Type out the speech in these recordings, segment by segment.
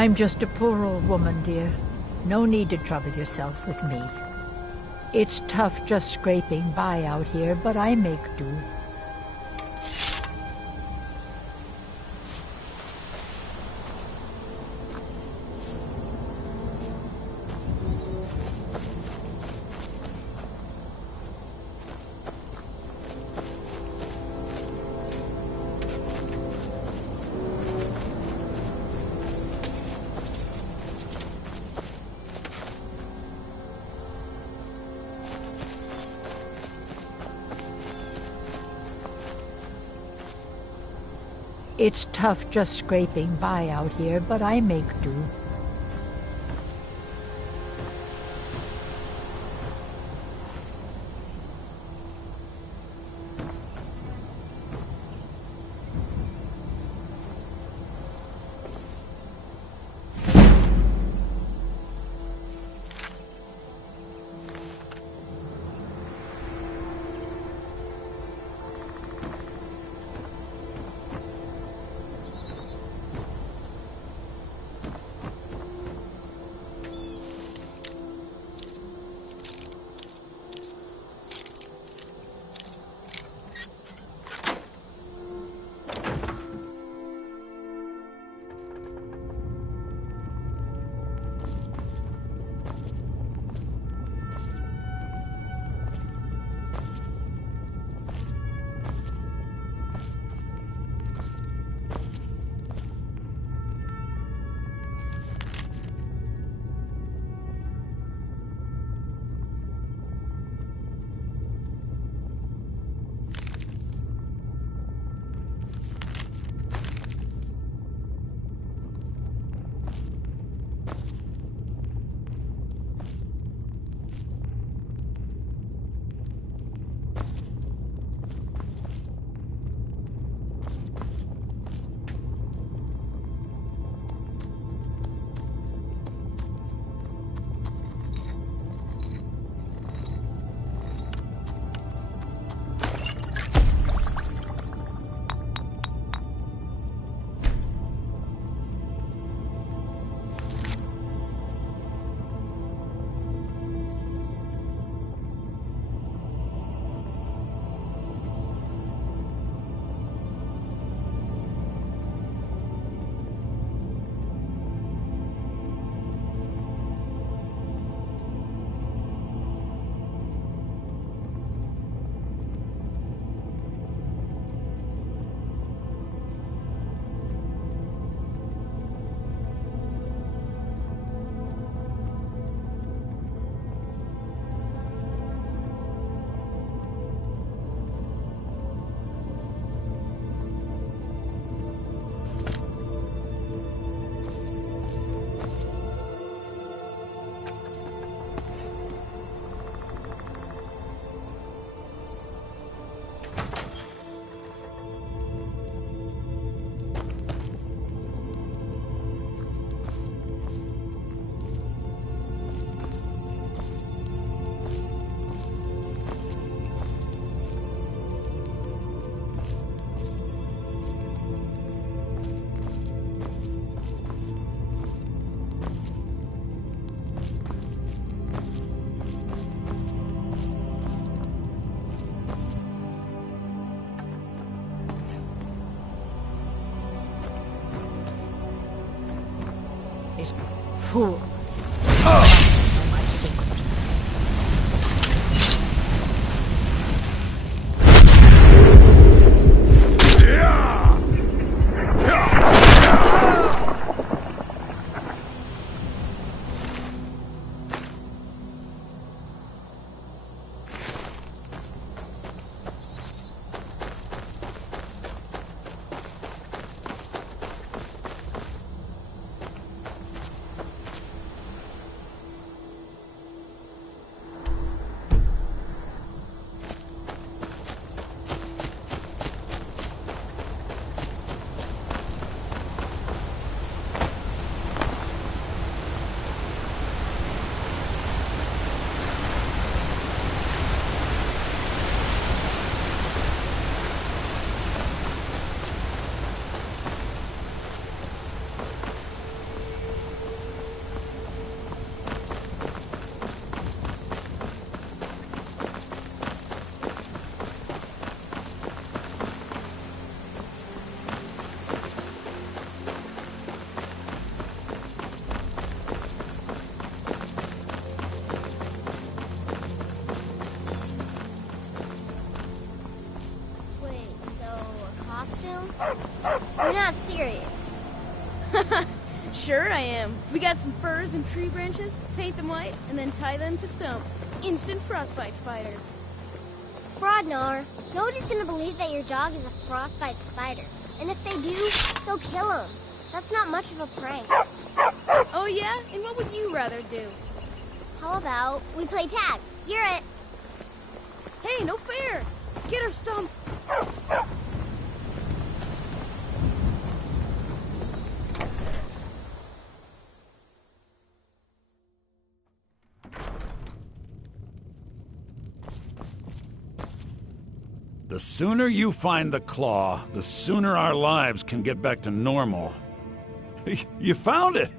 I'm just a poor old woman, dear. No need to trouble yourself with me. It's tough just scraping by out here, but I make do. It's tough just scraping by out here, but I make do. This fool. My secret. not serious. Sure I am. We got some furs and tree branches, paint them white, and then tie them to stump. Instant frostbite spider. Brodnar, nobody's gonna believe that your dog is a frostbite spider. And if they do, they'll kill him. That's not much of a prank. Oh yeah? And what would you rather do? How about we play tag? You're it. Hey, no fair! Get her stump! The sooner you find the claw, the sooner our lives can get back to normal. You found it!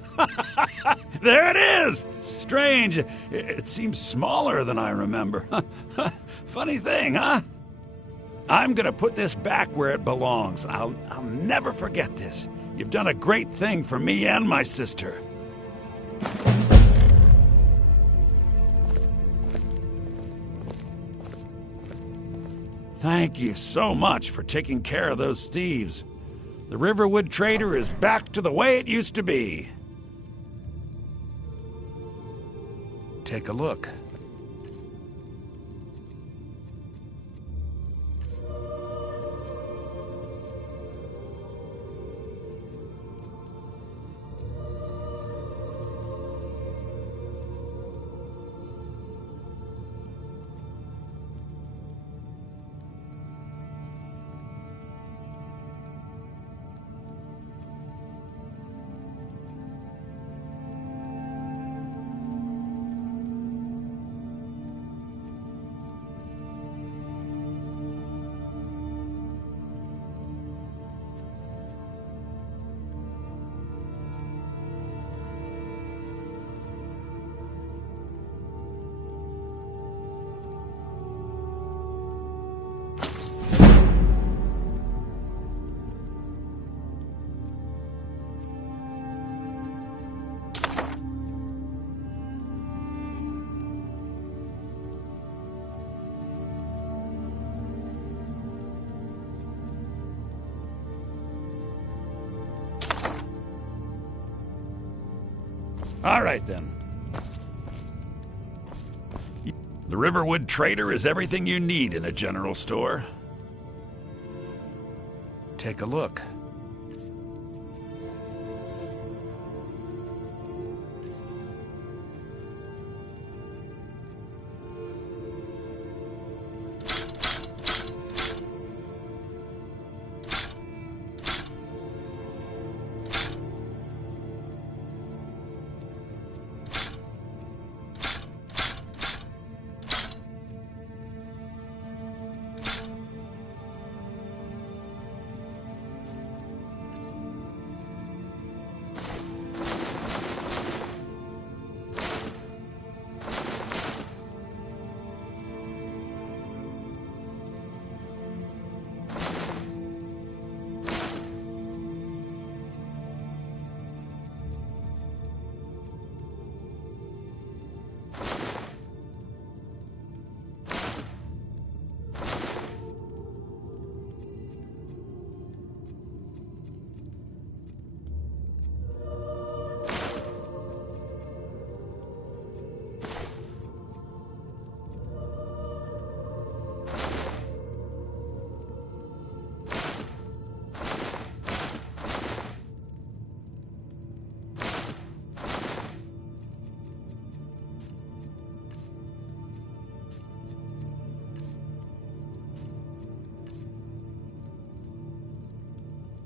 There it is! Strange. It seems smaller than I remember. Funny thing, huh? I'm gonna put this back where it belongs. I'll never forget this. You've done a great thing for me and my sister. Thank you so much for taking care of those thieves. The Riverwood Trader is back to the way it used to be. Take a look. All right, then. The Riverwood Trader is everything you need in a general store. Take a look.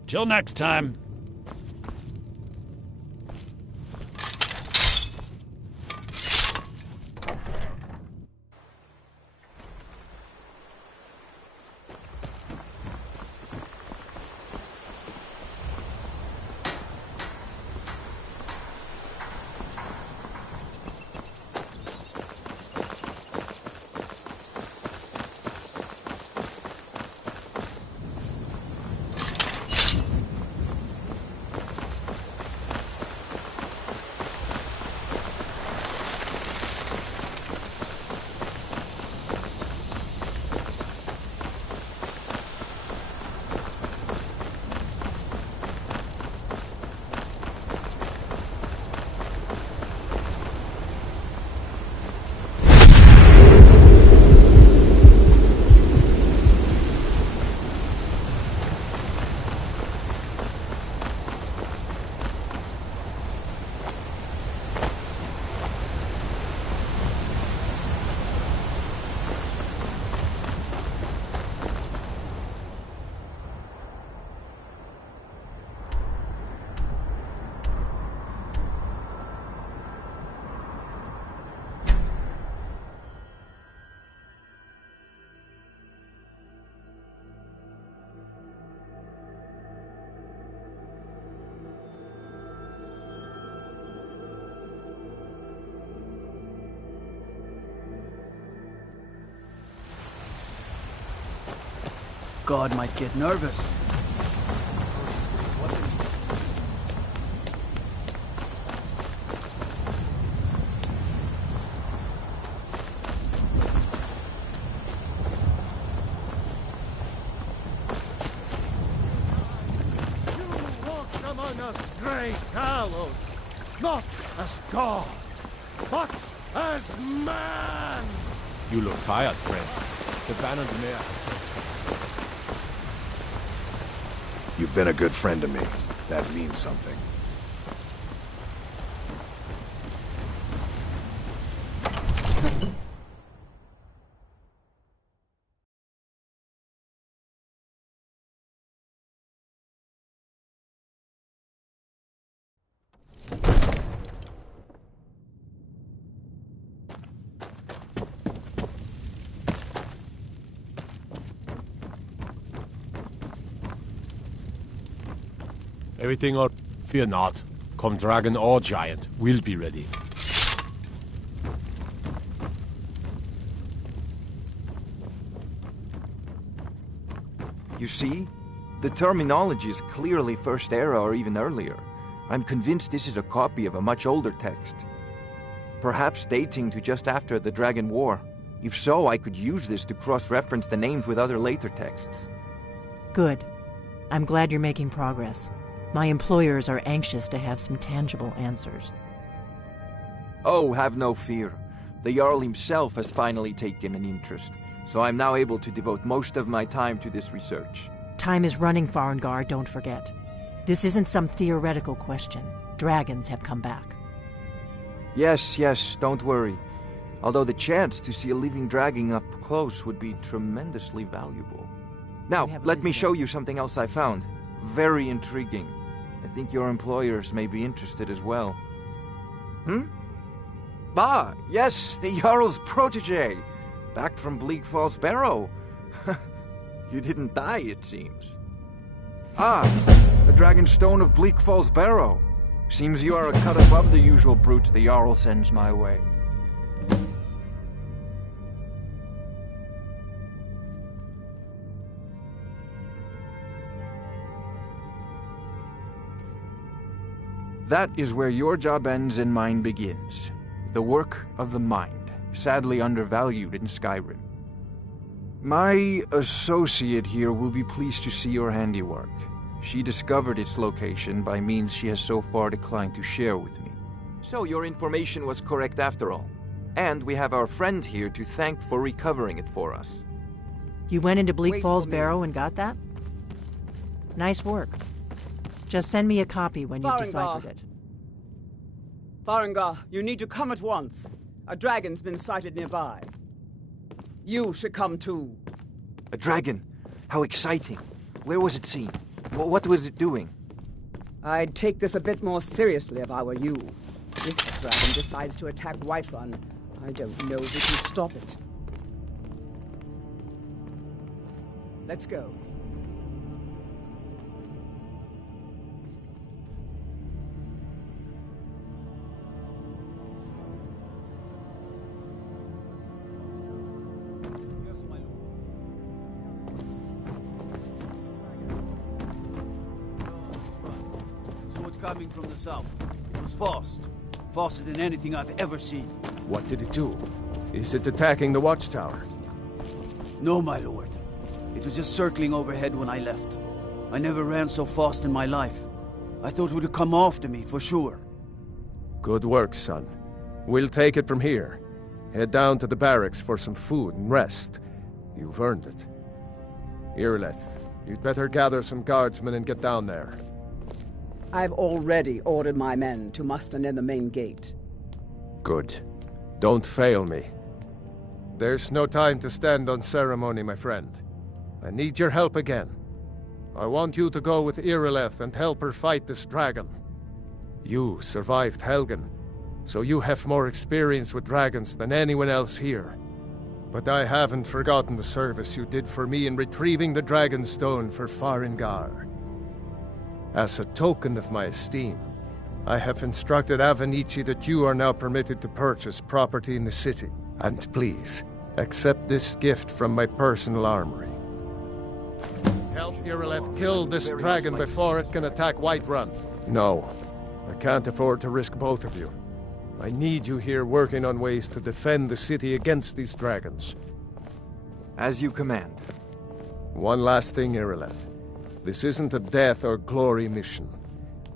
Till next time. God might get nervous. Not as God, but as man! You look tired, friend. The banner de mer. You've been a good friend to me. That means something. Everything or fear not. Come dragon or giant, we'll be ready. You see? The terminology is clearly First Era or even earlier. I'm convinced this is a copy of a much older text. Perhaps dating to just after the Dragon War. If so, I could use this to cross-reference the names with other later texts. Good. I'm glad you're making progress. My employers are anxious to have some tangible answers. Oh, have no fear. The Jarl himself has finally taken an interest, so I'm now able to devote most of my time to this research. Time is running, Farengar, don't forget. This isn't some theoretical question. Dragons have come back. Yes, don't worry. Although the chance to see a living dragon up close would be tremendously valuable. Now, let me show you something else I found. Very intriguing. I think your employers may be interested as well. Ah, yes, the Jarl's protege. Back from Bleak Falls Barrow. You didn't die, it seems. Ah, the Dragon Stone of Bleak Falls Barrow. Seems you are a cut above the usual brutes the Jarl sends my way. That is where your job ends and mine begins. The work of the mind, sadly undervalued in Skyrim. My associate here will be pleased to see your handiwork. She discovered its location by means she has so far declined to share with me. So your information was correct after all. And we have our friend here to thank for recovering it for us. You went into Bleak Falls Barrow and got that? Nice work. Just send me a copy when you've deciphered it. Farengar, you need to come at once. A dragon's been sighted nearby. You should come too. A dragon? How exciting. Where was it seen? What was it doing? I'd take this a bit more seriously if I were you. If the dragon decides to attack Whiterun, I don't know if we can stop it. Let's go. Coming from the south. It was fast. Faster than anything I've ever seen. What did it do? Is it attacking the watchtower? No, my lord. It was just circling overhead when I left. I never ran so fast in my life. I thought it would come after me, for sure. Good work, son. We'll take it from here. Head down to the barracks for some food and rest. You've earned it. Irileth, you'd better gather some guardsmen and get down there. I've already ordered my men to muster near the main gate. Good. Don't fail me. There's no time to stand on ceremony, my friend. I need your help again. I want you to go with Irileth and help her fight this dragon. You survived Helgen, so you have more experience with dragons than anyone else here. But I haven't forgotten the service you did for me in retrieving the Dragon Stone for Farengar. As a token of my esteem, I have instructed Avenici that you are now permitted to purchase property in the city. And please, accept this gift from my personal armory. Help Irileth kill this dragon before it can attack Whiterun. No, I can't afford to risk both of you. I need you here working on ways to defend the city against these dragons. As you command. One last thing, Irileth. This isn't a death or glory mission.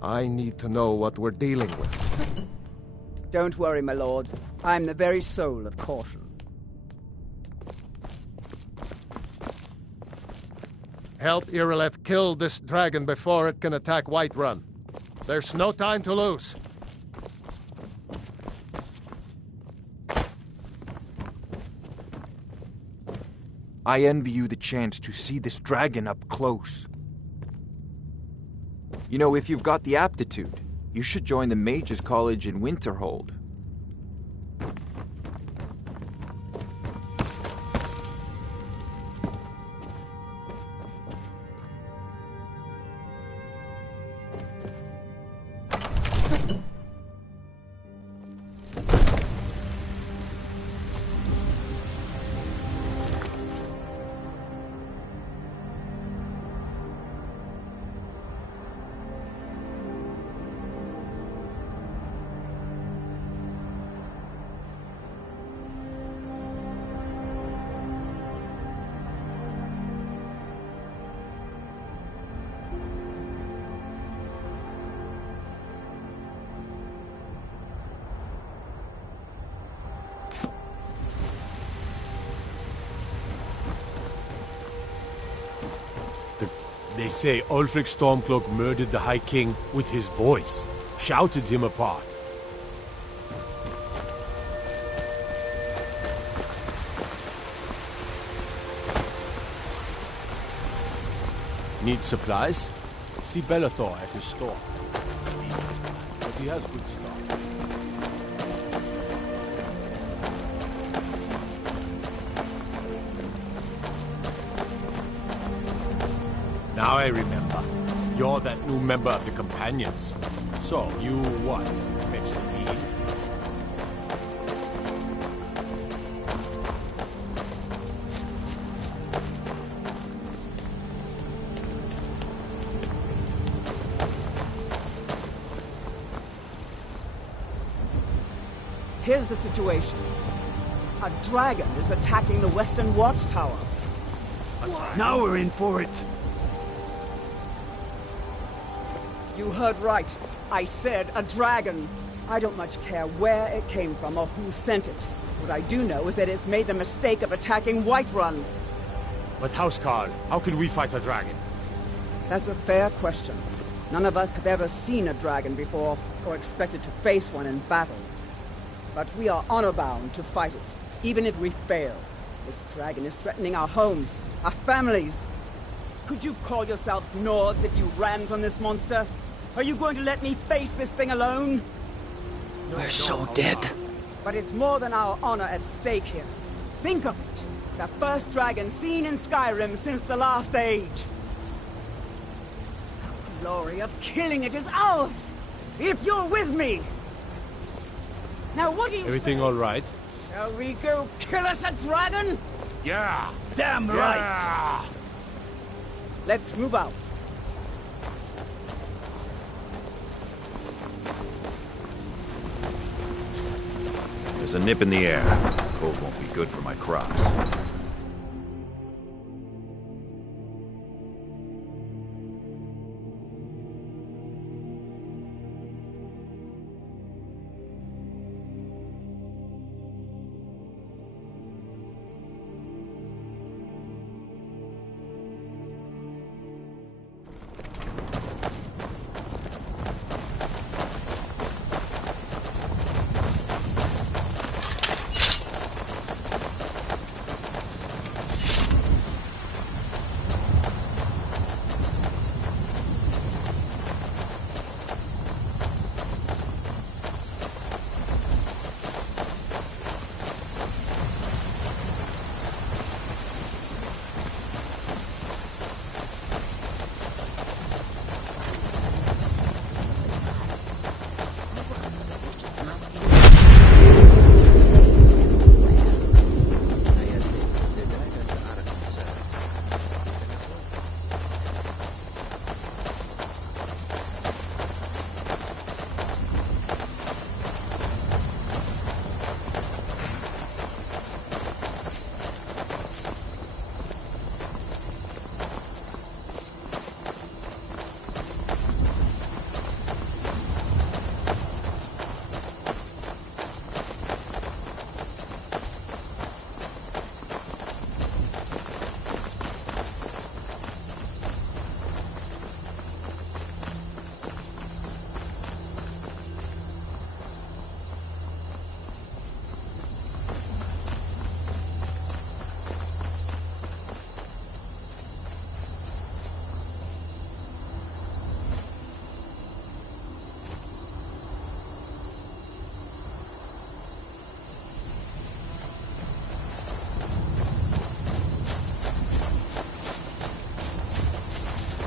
I need to know what we're dealing with. Don't worry, my lord. I'm the very soul of caution. Help Irileth kill this dragon before it can attack Whiterun. There's no time to lose. I envy you the chance to see this dragon up close. You know, if you've got the aptitude, you should join the Mages College in Winterhold. They say Ulfric Stormcloak murdered the High King with his voice, shouted him apart. Need supplies? See Bellathor at his store. But he has good stuff. Now I remember. You're that new member of the Companions. So, you what? Fetch the mead? Here's the situation. A dragon is attacking the Western Watchtower. Now we're in for it. You heard right. I said a dragon. I don't much care where it came from or who sent it. What I do know is that it's made the mistake of attacking Whiterun. But Housecarl, how can we fight a dragon? That's a fair question. None of us have ever seen a dragon before, or expected to face one in battle. But we are honor-bound to fight it, even if we fail. This dragon is threatening our homes, our families. Could you call yourselves Nords if you ran from this monster? Are you going to let me face this thing alone? We're so dead. But it's more than our honor at stake here. Think of it. The first dragon seen in Skyrim since the Last Age. The glory of killing it is ours, if you're with me. Now what do you Everything say? all right? Shall we go kill us a dragon? Yeah! Damn right! Let's move out. There's a nip in the air. Cold won't be good for my crops.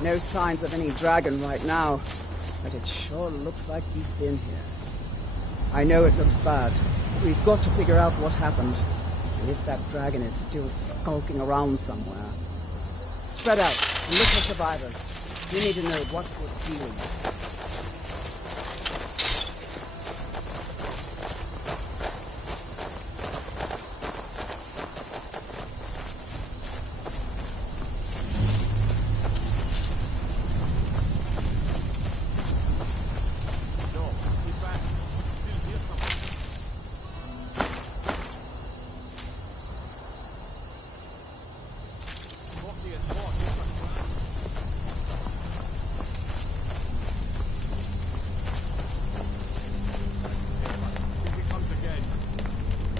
No signs of any dragon right now, but it sure looks like he's been here. I know it looks bad. We've got to figure out what happened, and if that dragon is still skulking around somewhere. Spread out and look for survivors. We need to know what we're dealing with.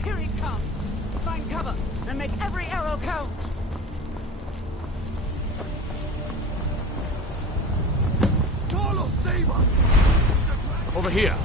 Here he comes! Find cover and make every arrow count! Over here.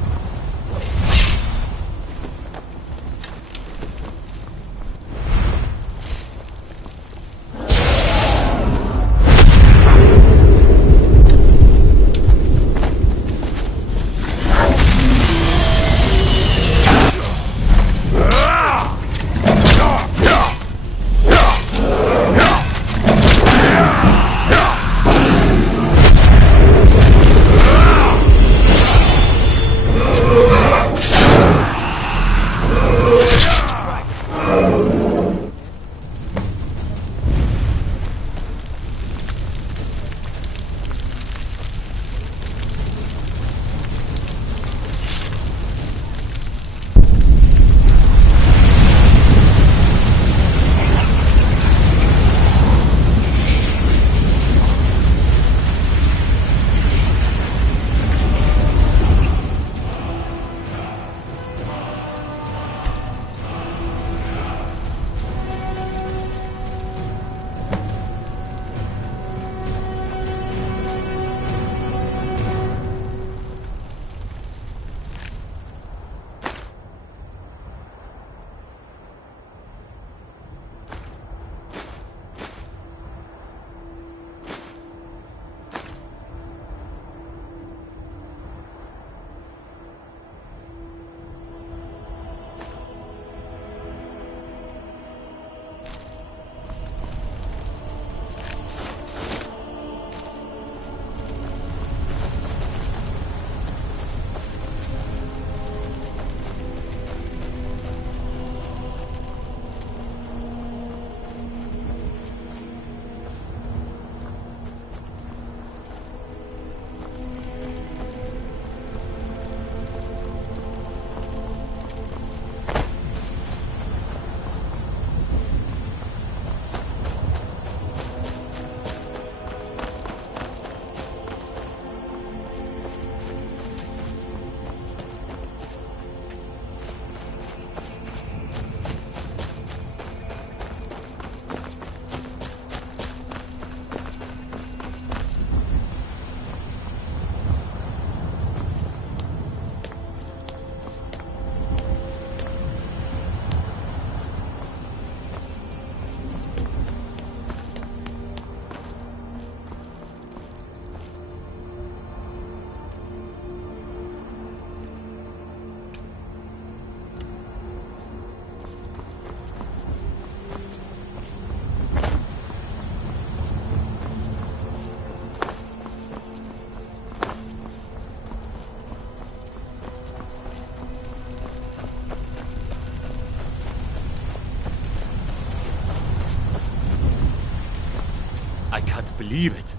I can't believe it.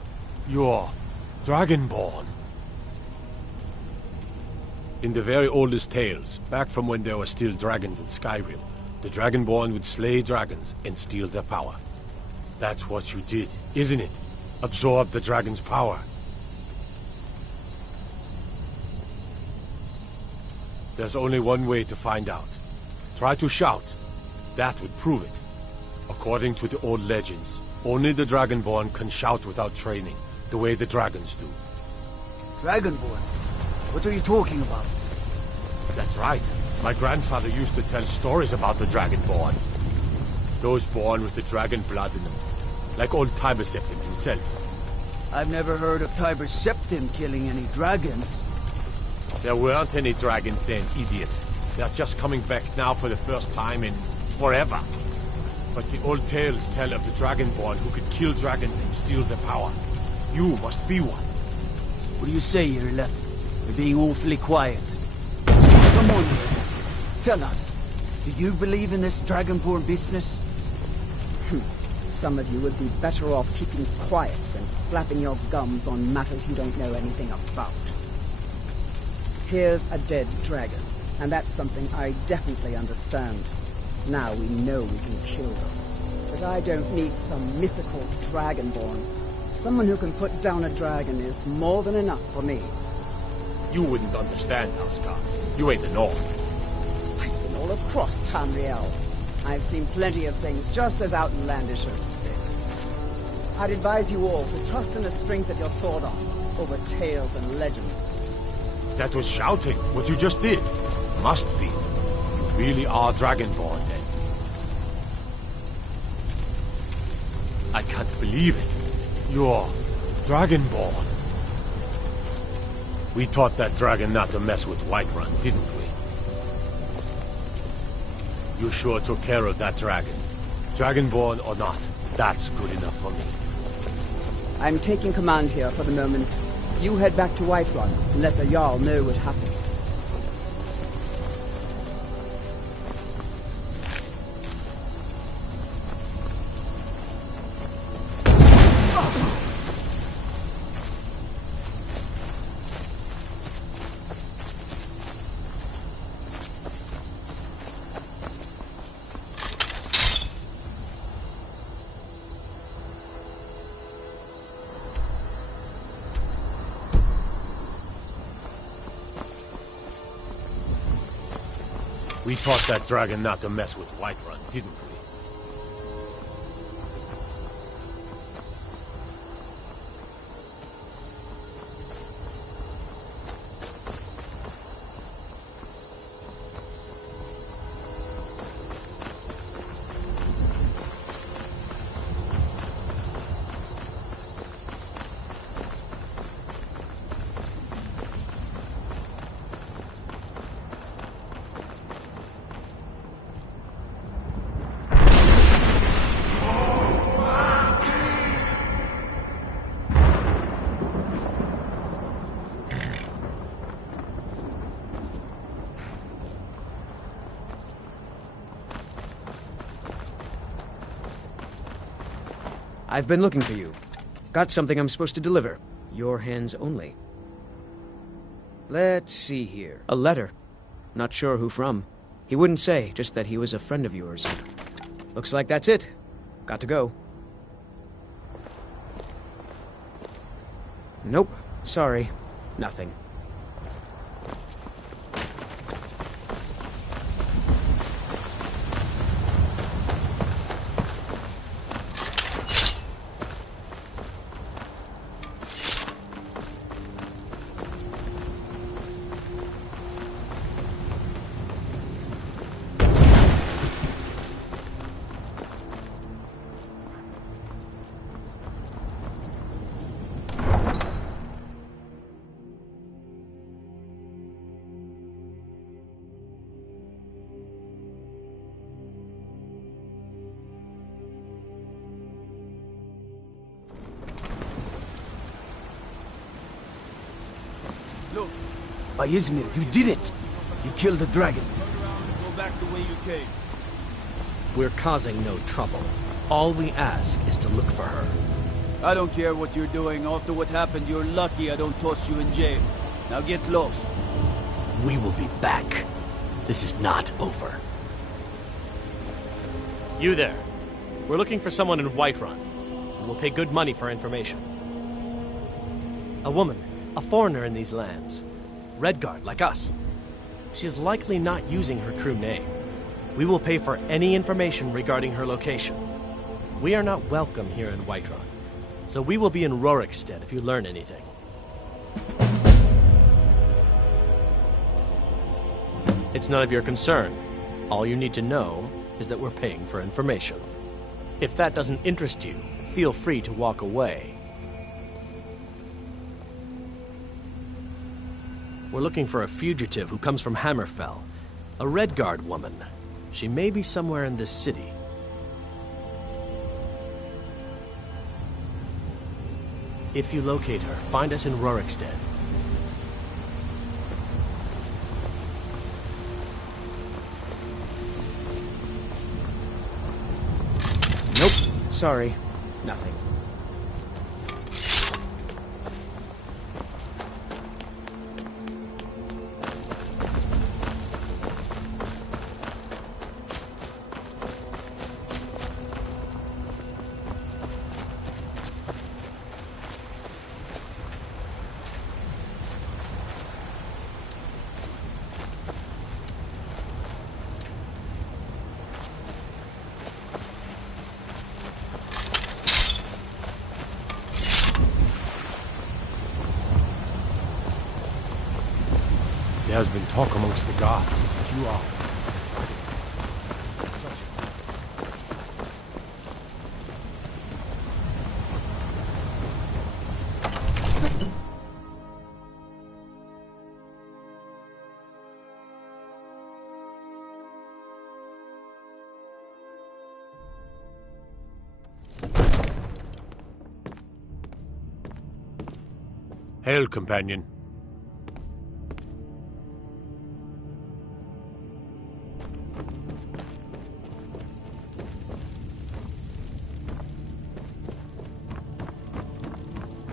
You're Dragonborn. In the very oldest tales, back from when there were still dragons in Skyrim, the Dragonborn would slay dragons and steal their power. That's what you did, isn't it? Absorb the dragon's power. There's only one way to find out. Try to shout. That would prove it. According to the old legends, only the Dragonborn can shout without training, the way the dragons do. Dragonborn? What are you talking about? That's right. My grandfather used to tell stories about the Dragonborn. Those born with the dragon blood in them, like old Tiberseptim himself. I've never heard of Tiber Septim killing any dragons. There weren't any dragons then, idiot. They're just coming back now for the first time in forever. But the old tales tell of the Dragonborn who could kill dragons and steal their power. You must be one. What do you say, Irileth? You're being awfully quiet. Come on, Irileth. Tell us. Do you believe in this Dragonborn business? Some of you would be better off keeping quiet than flapping your gums on matters you don't know anything about. Here's a dead dragon, and that's something I definitely understand. Now we know we can kill them. But I don't need some mythical Dragonborn. Someone who can put down a dragon is more than enough for me. You wouldn't understand, Housecarl. You ain't a North. I've been all across Tamriel. I've seen plenty of things just as outlandish as this. I'd advise you all to trust in the strength of your sword arm over tales and legends. That was shouting, what you just did. Must be. You really are Dragonborn, then. I can't believe it. You're Dragonborn. We taught that dragon not to mess with Whiterun, didn't we? You sure took care of that dragon. Dragonborn or not, that's good enough for me. I'm taking command here for the moment. You head back to Whiterun and let the Jarl know what happened. We taught that dragon not to mess with Whiterun, didn't we? I've been looking for you. Got something I'm supposed to deliver. Your hands only. Let's see here. A letter. Not sure who from. He wouldn't say, just that he was a friend of yours. Looks like that's it. Got to go. Nope. Sorry. Nothing. Look, by Izmir, you did it! You killed the dragon. Go back the way you came. We're causing no trouble. All we ask is to look for her. I don't care what you're doing. After what happened, you're lucky I don't toss you in jail. Now get lost. We will be back. This is not over. You there. We're looking for someone in Whiterun. We'll pay good money for information. A woman. A foreigner in these lands. Redguard, like us. She is likely not using her true name. We will pay for any information regarding her location. We are not welcome here in Whiterun, so we will be in Rorikstead if you learn anything. It's none of your concern. All you need to know is that we're paying for information. If that doesn't interest you, feel free to walk away. We're looking for a fugitive who comes from Hammerfell. A Redguard woman. She may be somewhere in this city. If you locate her, find us in Rorikstead. Nope. Sorry. Nothing. There has been talk amongst the guards that you are... Hail, companion.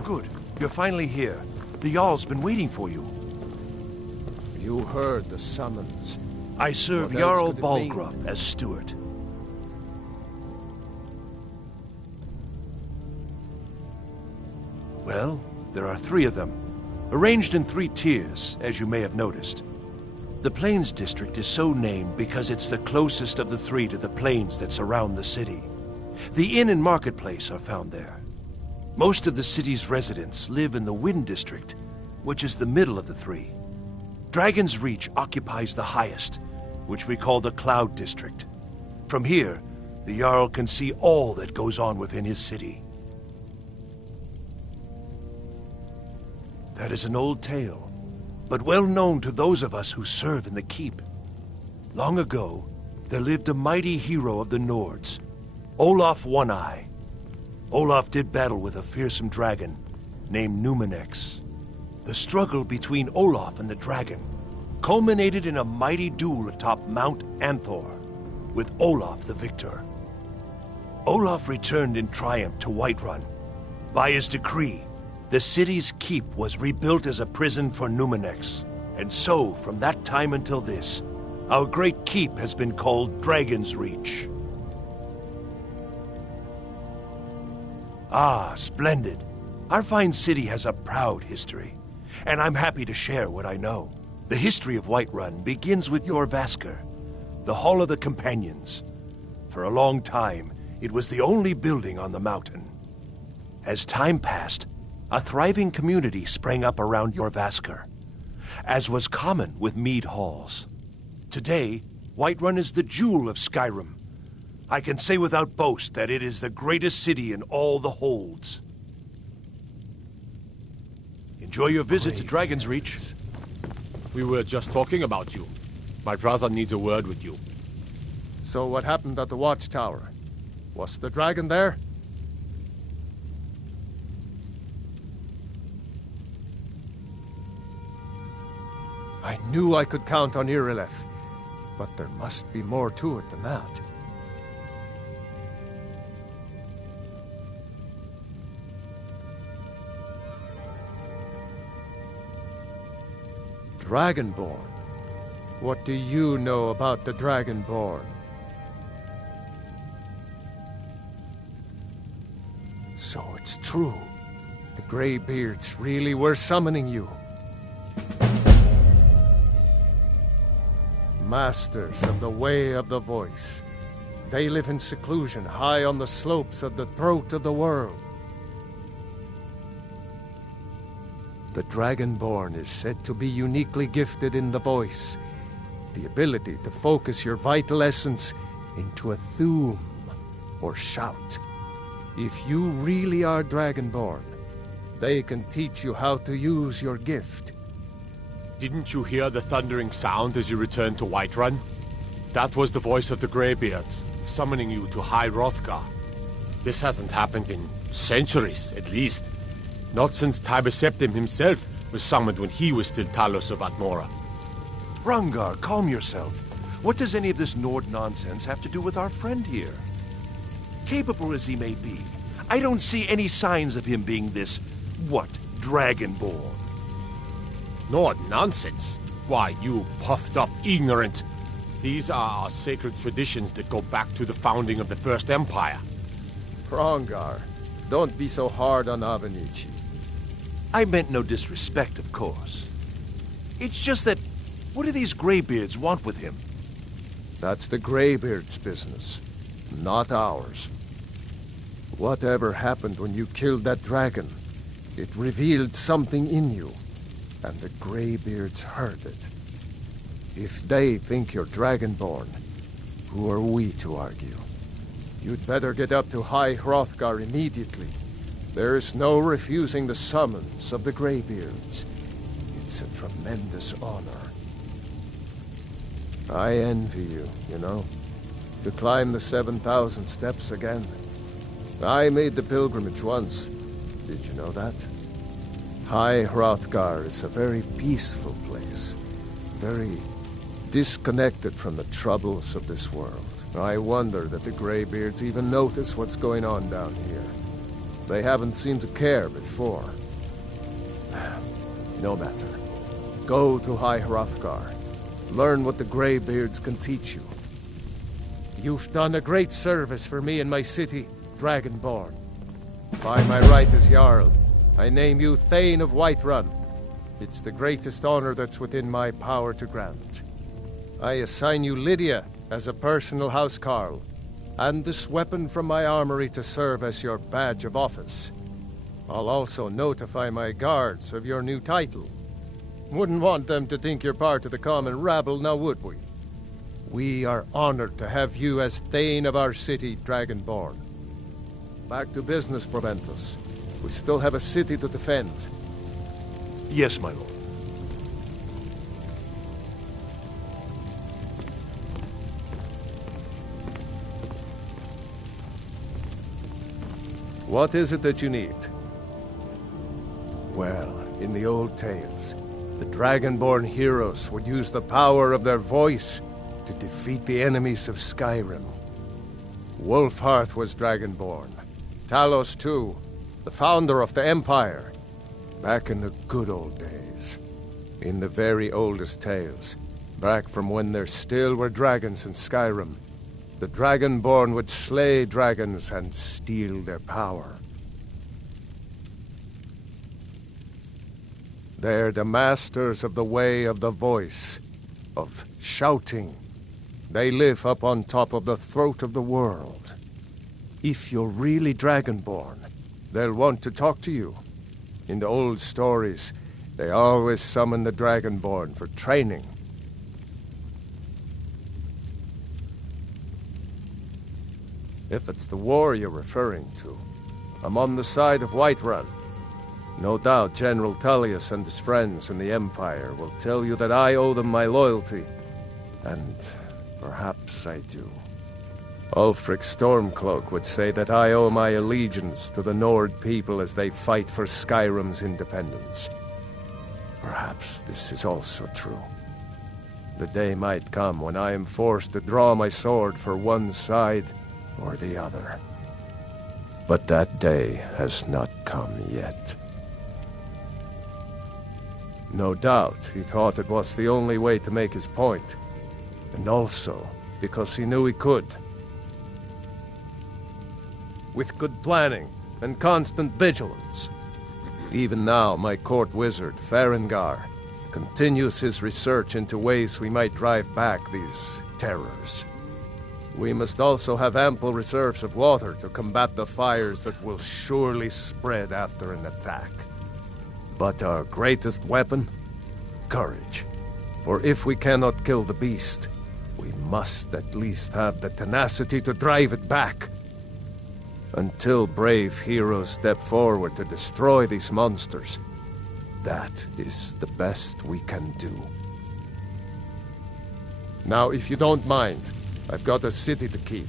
Good. You're finally here. The Jarl's been waiting for you. You heard the summons. I serve What else Jarl could it mean? Balgruuf as steward. Well, there are 3 of them, arranged in 3 tiers, as you may have noticed. The Plains District is so named because it's the closest of the 3 to the plains that surround the city. The inn and marketplace are found there. Most of the city's residents live in the Wind District, which is the middle of the 3. Dragon's Reach occupies the highest, which we call the Cloud District. From here, the Jarl can see all that goes on within his city. That is an old tale, but well known to those of us who serve in the keep. Long ago, there lived a mighty hero of the Nords, Olaf One-Eye. Olaf did battle with a fearsome dragon named Numenex. The struggle between Olaf and the dragon culminated in a mighty duel atop Mount Anthor, with Olaf the victor. Olaf returned in triumph to Whiterun. By his decree, the city's keep was rebuilt as a prison for Numenex. And so, from that time until this, our great keep has been called Dragon's Reach. Ah, splendid. Our fine city has a proud history, and I'm happy to share what I know. The history of Whiterun begins with Jorrvaskr, the Hall of the Companions. For a long time, it was the only building on the mountain. As time passed, a thriving community sprang up around Jorrvaskr, as was common with mead halls. Today, Whiterun is the jewel of Skyrim. I can say without boast that it is the greatest city in all the holds. Enjoy your visit to Dragon's Reach. We were just talking about you. My brother needs a word with you. So what happened at the watchtower? Was the dragon there? I knew I could count on Irileth, but there must be more to it than that. Dragonborn? What do you know about the Dragonborn? So it's true. The Greybeards really were summoning you. Masters of the Way of the Voice. They live in seclusion high on the slopes of the throat of the world. The Dragonborn is said to be uniquely gifted in the voice, the ability to focus your vital essence into a thume or shout. If you really are Dragonborn, they can teach you how to use your gift. Didn't you hear the thundering sound as you returned to Whiterun? That was the voice of the Greybeards, summoning you to High Hrothgar. This hasn't happened in centuries, at least. Not since Tiber Septim himself was summoned when he was still Talos of Atmora. Hrongar, calm yourself. What does any of this Nord nonsense have to do with our friend here? Capable as he may be, I don't see any signs of him being this, Dragonborn. Nord nonsense? Why, you puffed up ignorant. These are our sacred traditions that go back to the founding of the First Empire. Hrongar, don't be so hard on Avenici. I meant no disrespect, of course. It's just that, what do these Greybeards want with him? That's the Greybeards' business, not ours. Whatever happened when you killed that dragon, it revealed something in you, and the Greybeards heard it. If they think you're Dragonborn, who are we to argue? You'd better get up to High Hrothgar immediately. There's no refusing the summons of the Greybeards. It's a tremendous honor. I envy you, you know, to climb the 7,000 steps again. I made the pilgrimage once. Did you know that? High Hrothgar is a very peaceful place. Very disconnected from the troubles of this world. I wonder that the Greybeards even notice what's going on down here. They haven't seemed to care before. No matter. Go to High Hrothgar. Learn what the Greybeards can teach you. You've done a great service for me and my city, Dragonborn. By my right as Jarl, I name you Thane of Whiterun. It's the greatest honor that's within my power to grant. I assign you Lydia as a personal housecarl, and this weapon from my armory to serve as your badge of office. I'll also notify my guards of your new title. Wouldn't want them to think you're part of the common rabble, now would we? We are honored to have you as Thane of our city, Dragonborn. Back to business, Proventus. We still have a city to defend. Yes, my lord. What is it that you need? Well, in the old tales, the Dragonborn heroes would use the power of their voice to defeat the enemies of Skyrim. Wolfhearth was Dragonborn. Talos, too, the founder of the Empire. Back in the good old days. In the very oldest tales, back from when there still were dragons in Skyrim, the Dragonborn would slay dragons and steal their power. They're the masters of the way of the voice, of shouting. They live up on top of the throat of the world. If you're really Dragonborn, they'll want to talk to you. In the old stories, they always summon the Dragonborn for training. If it's the war you're referring to, I'm on the side of Whiterun. No doubt General Tullius and his friends in the Empire will tell you that I owe them my loyalty. And perhaps I do. Ulfric Stormcloak would say that I owe my allegiance to the Nord people as they fight for Skyrim's independence. Perhaps this is also true. The day might come when I am forced to draw my sword for one side or the other. But that day has not come yet. No doubt he thought it was the only way to make his point, and also because he knew he could. With good planning and constant vigilance. Even now, my court wizard, Farengar, continues his research into ways we might drive back these terrors. We must also have ample reserves of water to combat the fires that will surely spread after an attack. But our greatest weapon? Courage. For if we cannot kill the beast, we must at least have the tenacity to drive it back. Until brave heroes step forward to destroy these monsters, that is the best we can do. Now, if you don't mind, I've got a city to keep.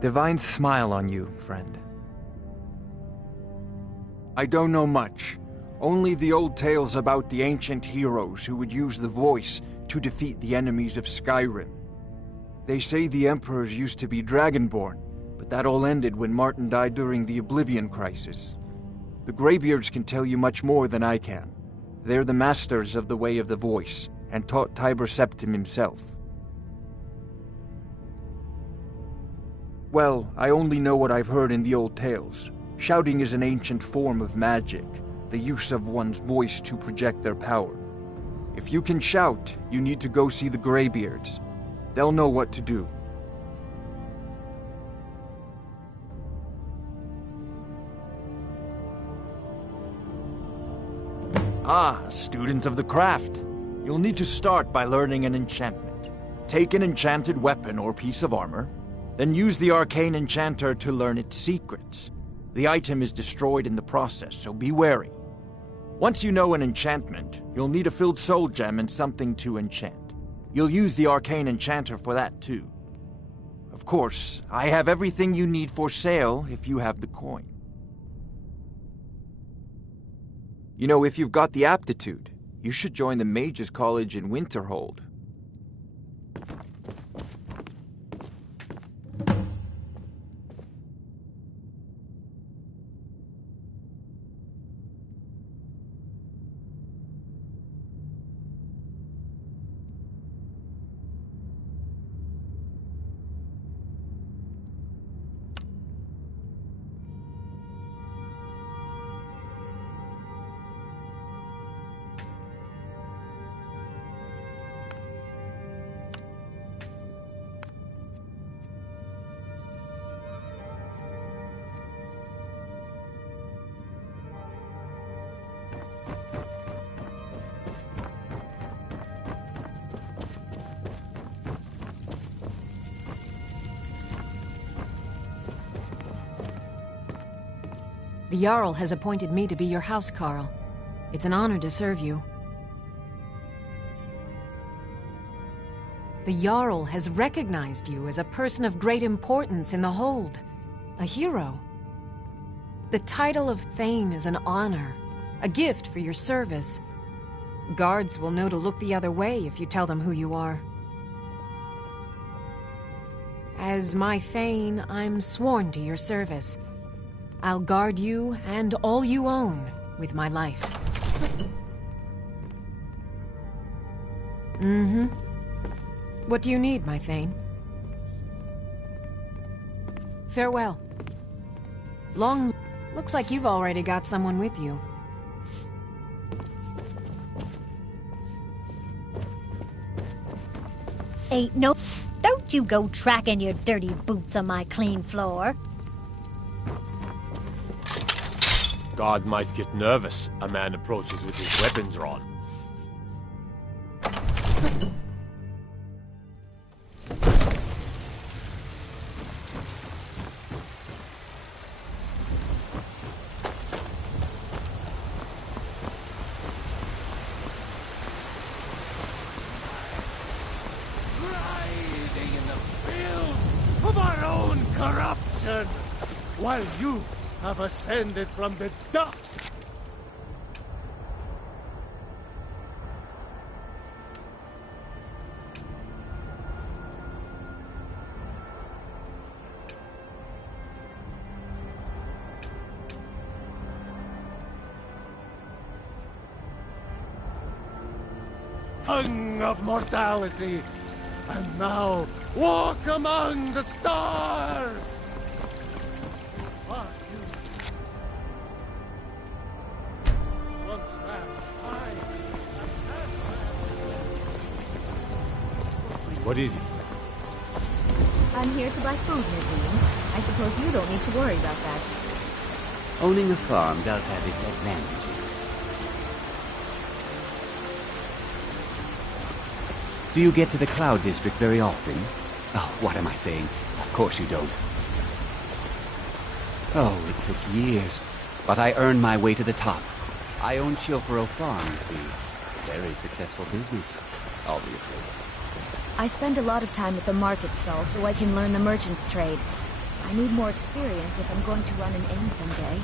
Divine smile on you, friend. I don't know much. Only the old tales about the ancient heroes who would use the voice to defeat the enemies of Skyrim. They say the emperors used to be dragonborn, but that all ended when Martin died during the Oblivion Crisis. The Greybeards can tell you much more than I can. They're the masters of the way of the voice, and taught Tiber Septim himself. Well, I only know what I've heard in the old tales. Shouting is an ancient form of magic, the use of one's voice to project their power. If you can shout, you need to go see the Greybeards. They'll know what to do. Ah, student of the craft. You'll need to start by learning an enchantment. Take an enchanted weapon or piece of armor, then use the arcane enchanter to learn its secrets. The item is destroyed in the process, so be wary. Once you know an enchantment, you'll need a filled soul gem and something to enchant. You'll use the arcane enchanter for that too. Of course, I have everything you need for sale if you have the coin. You know, if you've got the aptitude, you should join the Mages College in Winterhold. The Jarl has appointed me to be your housecarl. It's an honor to serve you. The Jarl has recognized you as a person of great importance in the Hold, a hero. The title of Thane is an honor, a gift for your service. Guards will know to look the other way if you tell them who you are. As my Thane, I'm sworn to your service. I'll guard you and all you own with my life. Mm-hmm. What do you need, my Thane? Farewell. Looks like you've already got someone with you. Ain't no... Don't you go tracking your dirty boots on my clean floor. God might get nervous. A man approaches with his weapons drawn. while you have ascended from the dust. Of mortality, and now walk among the stars! Fuck you. Once man, What is it? I'm here to buy food, Nazim. I suppose you don't need to worry about that. Owning a farm does have its advantages. Do you get to the Cloud District very often? Oh, what am I saying? Of course you don't. Oh, it took years. But I earned my way to the top. I own Chilfaro Farm, you see. Very successful business, obviously. I spend a lot of time at the market stall so I can learn the merchant's trade. I need more experience if I'm going to run an inn someday.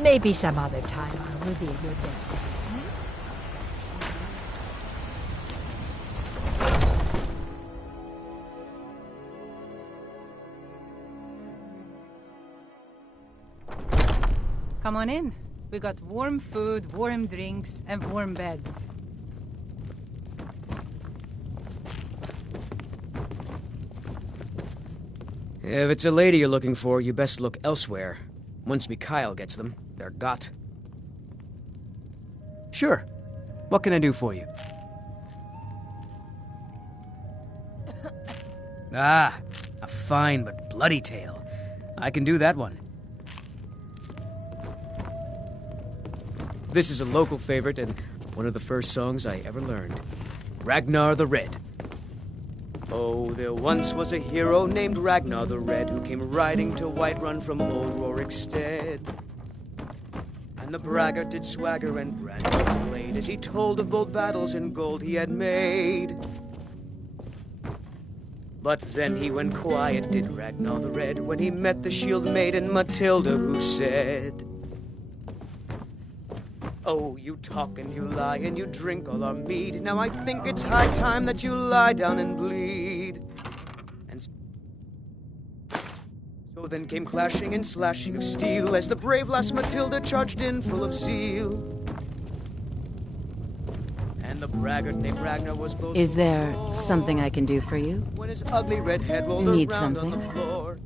Maybe some other time I'll reveal your destiny. Come on in. We got warm food, warm drinks, and warm beds. If it's a lady you're looking for, you best look elsewhere. Once Mikhail gets them, they're got. Sure. What can I do for you? Ah, a fine but bloody tale. I can do that one. This is a local favorite and one of the first songs I ever learned. Ragnar the Red. Oh, there once was a hero named Ragnar the Red who came riding to Whiterun from old Rorikstead. And the braggart did swagger and brandish his blade as he told of bold battles and gold he had made. But then he went quiet, did Ragnar the Red, when he met the shield maiden Matilda, who said, "Oh, you talk and you lie and you drink all our mead. Now I think it's high time that you lie down and bleed." And so then came clashing and slashing of steel as the brave lass Matilda charged in full of zeal. And the braggart named Ragnar was both. Is there something I can do for you? When his ugly red head rolled Need around something? on the floor.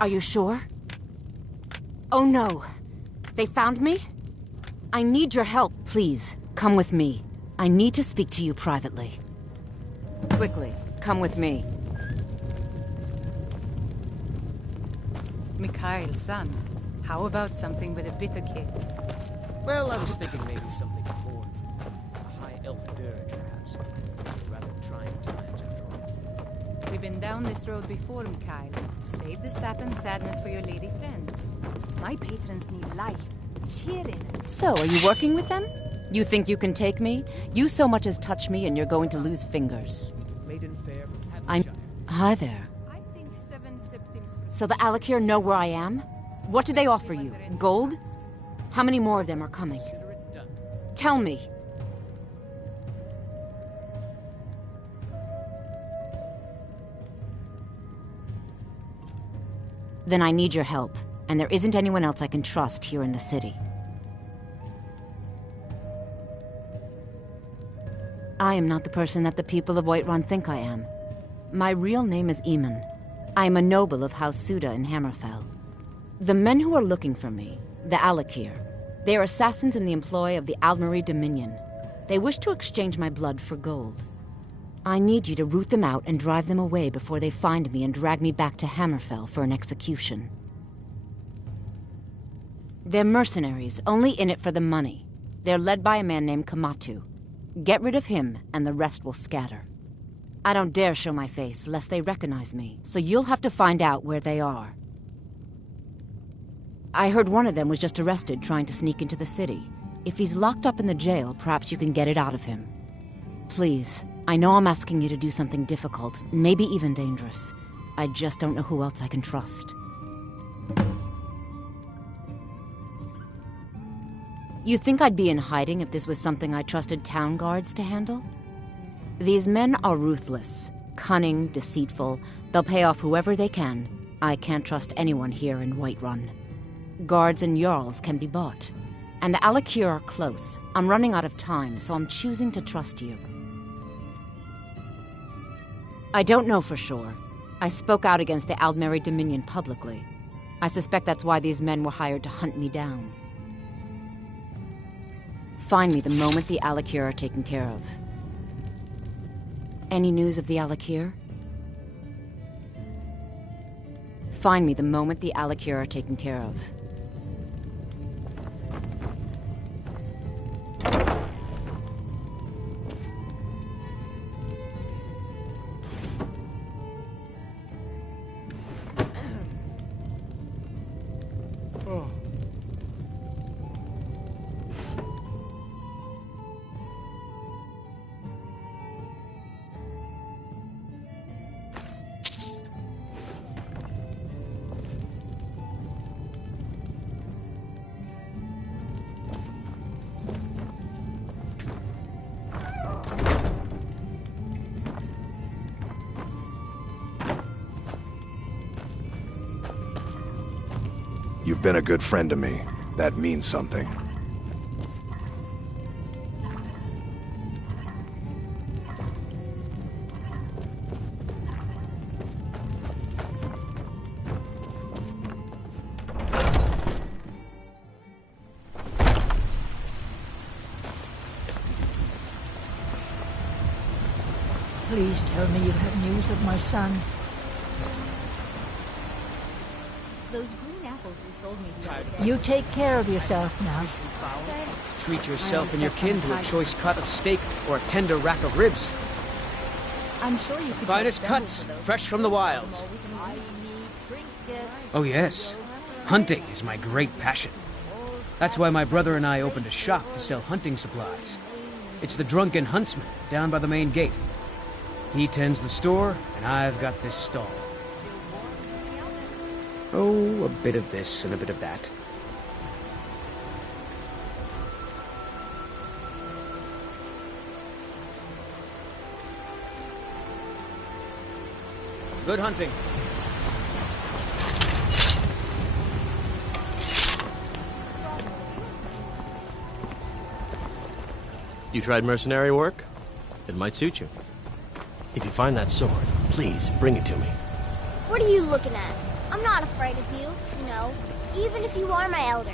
Are you sure? Oh no. They found me? I need your help, please. Come with me. I need to speak to you privately. Quickly, come with me. Mikhail, son, how about something with a bitter kick? Well, I was thinking maybe something more a high elf dirge, perhaps. Rather trying times, after all. We've been down this road before, Mikhail. Save the sap and sadness for your lady friends. My patrons need life, cheering. So, are you working with them? You think you can take me? You so much as touch me and you're going to lose fingers. Maiden fair from I'm... Hi there. I think 7 septims. So the Alakir know where I am? What do they offer you? Gold? How many more of them are coming? Tell me. Then I need your help, and there isn't anyone else I can trust here in the city. I am not the person that the people of Whiterun think I am. My real name is Eamon. I am a noble of House Suda in Hammerfell. The men who are looking for me, the Alakir, they are assassins in the employ of the Aldmeri Dominion. They wish to exchange my blood for gold. I need you to root them out and drive them away before they find me and drag me back to Hammerfell for an execution. They're mercenaries, only in it for the money. They're led by a man named Kamatu. Get rid of him, and the rest will scatter. I don't dare show my face, lest they recognize me, so you'll have to find out where they are. I heard one of them was just arrested trying to sneak into the city. If he's locked up in the jail, perhaps you can get it out of him. Please, I know I'm asking you to do something difficult, maybe even dangerous. I just don't know who else I can trust. You think I'd be in hiding if this was something I trusted town guards to handle? These men are ruthless, cunning, deceitful. They'll pay off whoever they can. I can't trust anyone here in Whiterun. Guards and Jarls can be bought. And the Alakir are close. I'm running out of time, so I'm choosing to trust you. I don't know for sure. I spoke out against the Aldmeri Dominion publicly. I suspect that's why these men were hired to hunt me down. Find me the moment the Alakir are taken care of. Any news of the Alakir? Find me the moment the Alakir are taken care of. You've been a good friend to me. That means something. Please tell me you have news of my son. Those green apples you sold me the other day. You take care of yourself now. Treat yourself and your kin to a choice cut of steak or a tender rack of ribs. I'm sure you could Finest get them cuts, for those. fresh from the wilds. Oh yes, hunting is my great passion. That's why my brother and I opened a shop to sell hunting supplies. It's the Drunken Huntsman down by the main gate. He tends the store, and I've got this stall. Oh, a bit of this and a bit of that. Good hunting. You tried mercenary work? It might suit you. If you find that sword, please bring it to me. What are you looking at? I'm not afraid of you, you know, even if you are my elder.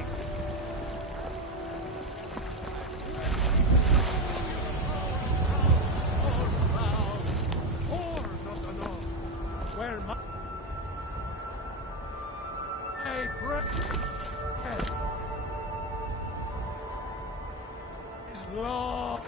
Where my breath is long.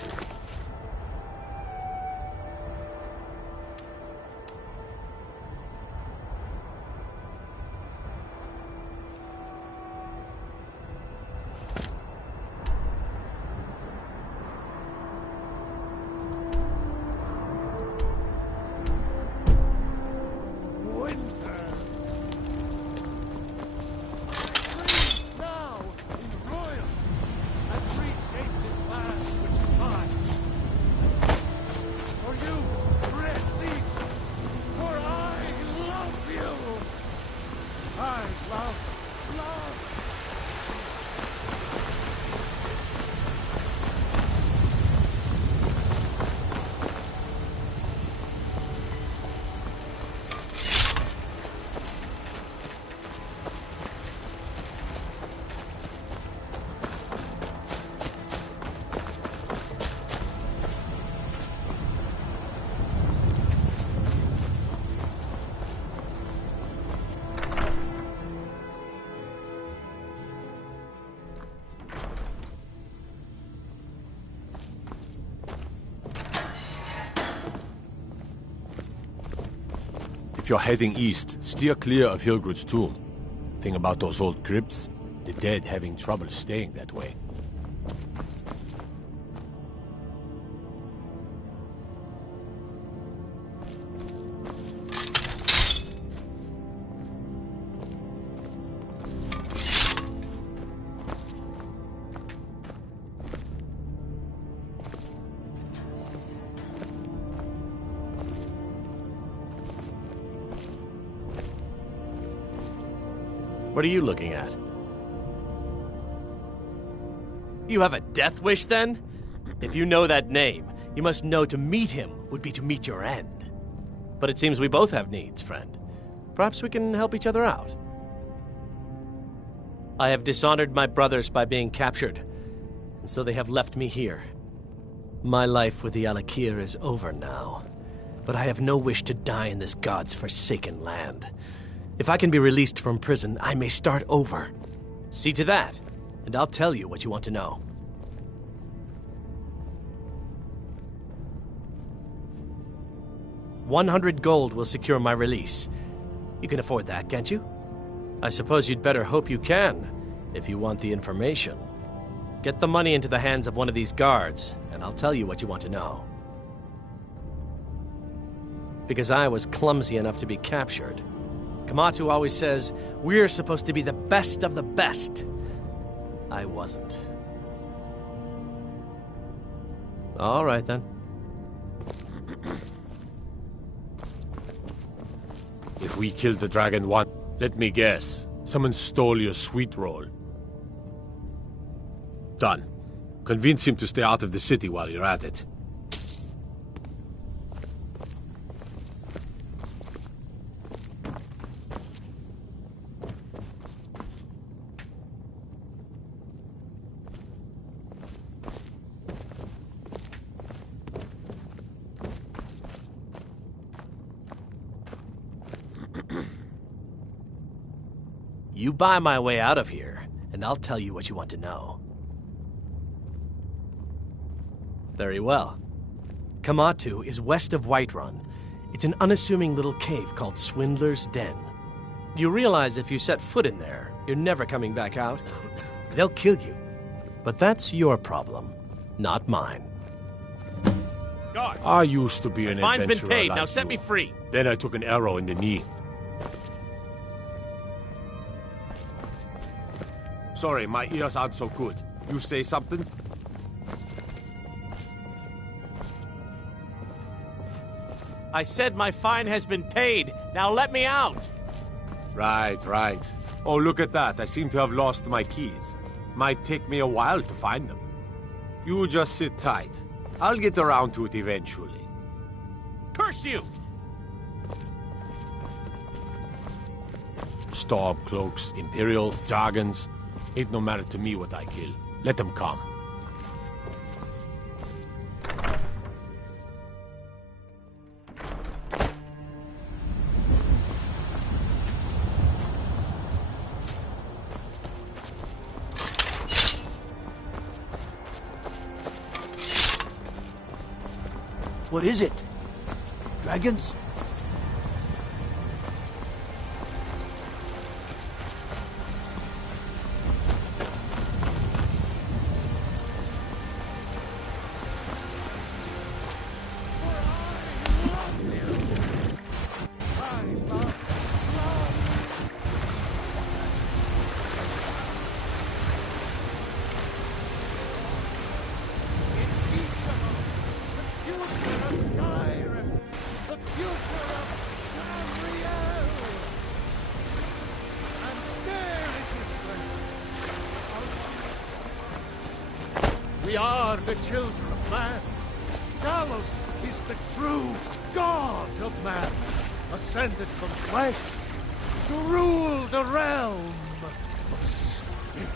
If you're heading east, steer clear of Hilgrud's tomb. Thing about those old crypts, the dead having trouble staying that way. What are you looking at? You have a death wish, then? If you know that name, you must know to meet him would be to meet your end. But it seems we both have needs, friend. Perhaps we can help each other out. I have dishonored my brothers by being captured, and so they have left me here. My life with the Alakir is over now, but I have no wish to die in this god's forsaken land. If I can be released from prison, I may start over. See to that, and I'll tell you what you want to know. $100 gold will secure my release. You can afford that, can't you? I suppose you'd better hope you can, if you want the information. Get the money into the hands of one of these guards, and I'll tell you what you want to know. Because I was clumsy enough to be captured, Kamatu always says, we're supposed to be the best of the best. I wasn't. All right, then. If we killed the dragon once, let me guess, someone stole your sweet roll. Done. Convince him to stay out of the city while you're at it. You buy my way out of here, and I'll tell you what you want to know. Very well. Kamatu is west of Whiterun. It's an unassuming little cave called Swindler's Den. You realize if you set foot in there, you're never coming back out? They'll kill you. But that's your problem, not mine. God. I used to be an Fine's adventurer been paid, like now set you. me free. Then I took an arrow in the knee. Sorry, my ears aren't so good. You say something? I said my fine has been paid. Now let me out. Right. Oh, look at that. I seem to have lost my keys. Might take me a while to find them. You just sit tight. I'll get around to it eventually. Curse you! Stormcloaks, Imperials, Dragons. Ain't no matter to me what I kill. Let them come. What is it? Dragons? We are the children of man. Talos is the true god of man, ascended from flesh to rule the realm of spirit.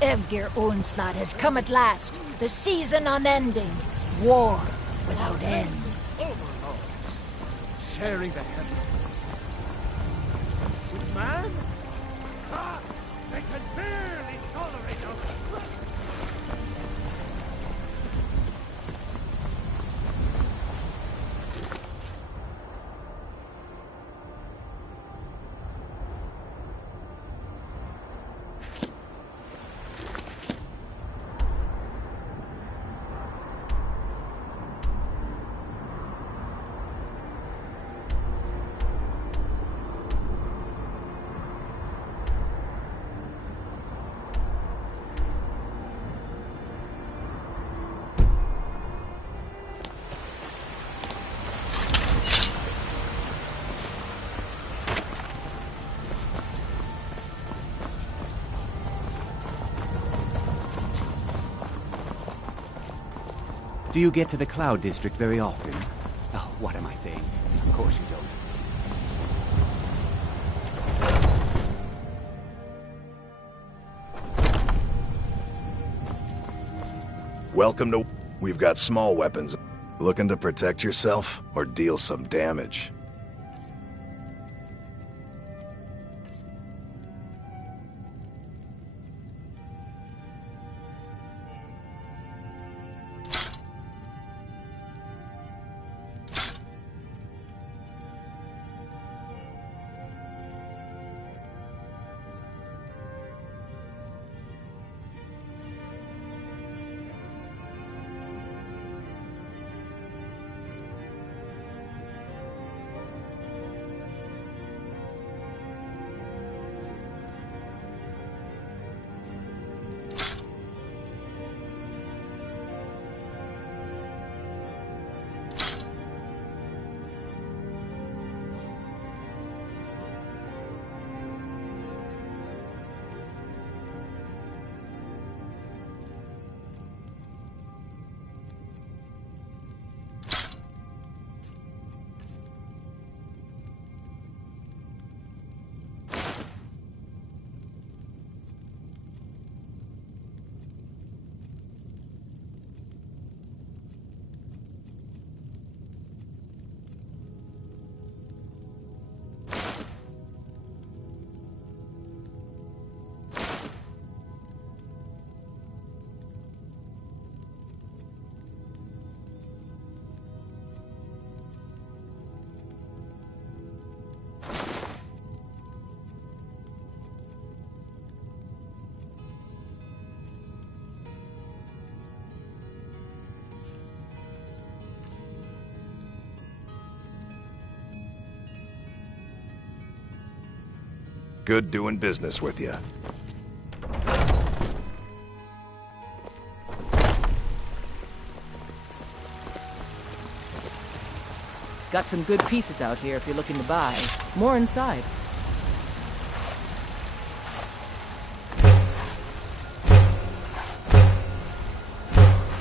Evgir Onslaught has come at last. The season unending. War without end. Overlords, sharing the heavens. With man? Ah, they can barely tolerate us. Do you get to the Cloud District very often? Oh, what am I saying? Of course you don't. Welcome to... We've got small weapons. Looking to protect yourself or deal some damage? Good doing business with you. Got some good pieces out here if you're looking to buy. More inside.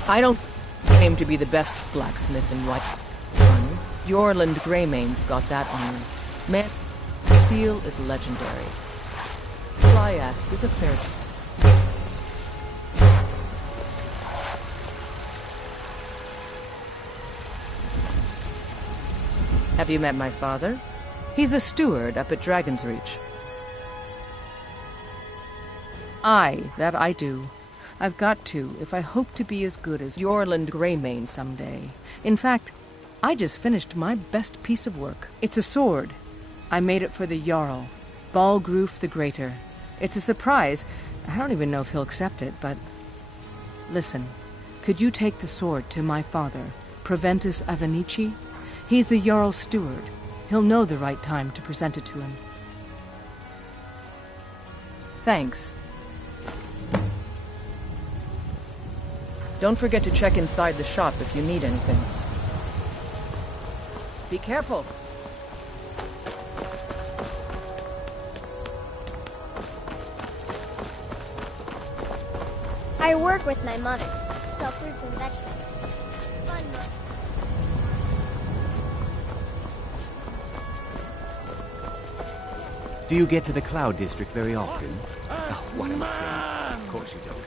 I don't claim to be the best blacksmith in White. Yorland Greymane's got that on me. Man, steel is legendary. All I ask is a fair price. Have you met my father? He's the steward up at Dragon's Reach. Aye, that I do. I've got to, if I hope to be as good as Yorland Greymane someday. In fact, I just finished my best piece of work. It's a sword. I made it for the Jarl, Balgroof the Greater. It's a surprise. I don't even know if he'll accept it, but... Listen, could you take the sword to my father, Proventus Avenici? He's the Jarl's steward. He'll know the right time to present it to him. Thanks. Don't forget to check inside the shop if you need anything. Be careful. I work with my mother to sell fruits and vegetables. Fun work. Do you get to the Cloud District very often? Oh, what am I saying? Of course you don't.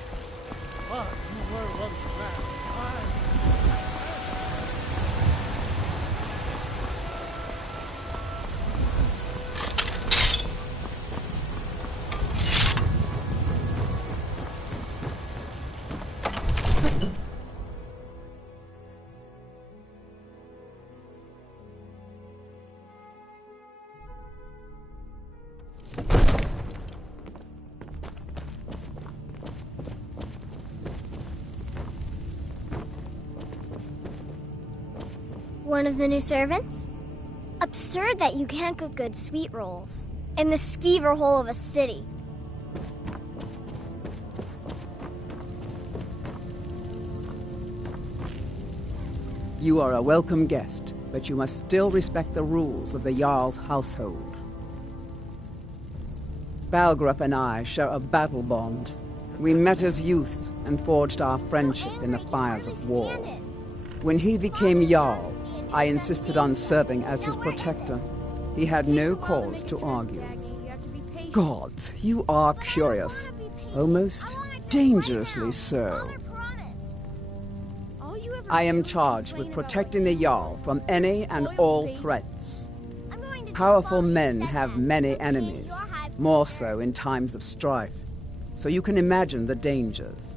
One of the new servants? Absurd that you can't cook good sweet rolls in the skeever hole of a city. You are a welcome guest, but you must still respect the rules of the Jarl's household. Balgrup and I share a battle bond. We met as youths and forged our friendship in the fires of war. When he became Jarl, I insisted on serving as his protector. He had no cause to argue. Gods, you are curious. Almost dangerously so. I am charged with protecting the Jarl from any and all threats. Powerful men have many enemies, more so in times of strife, so you can imagine the dangers.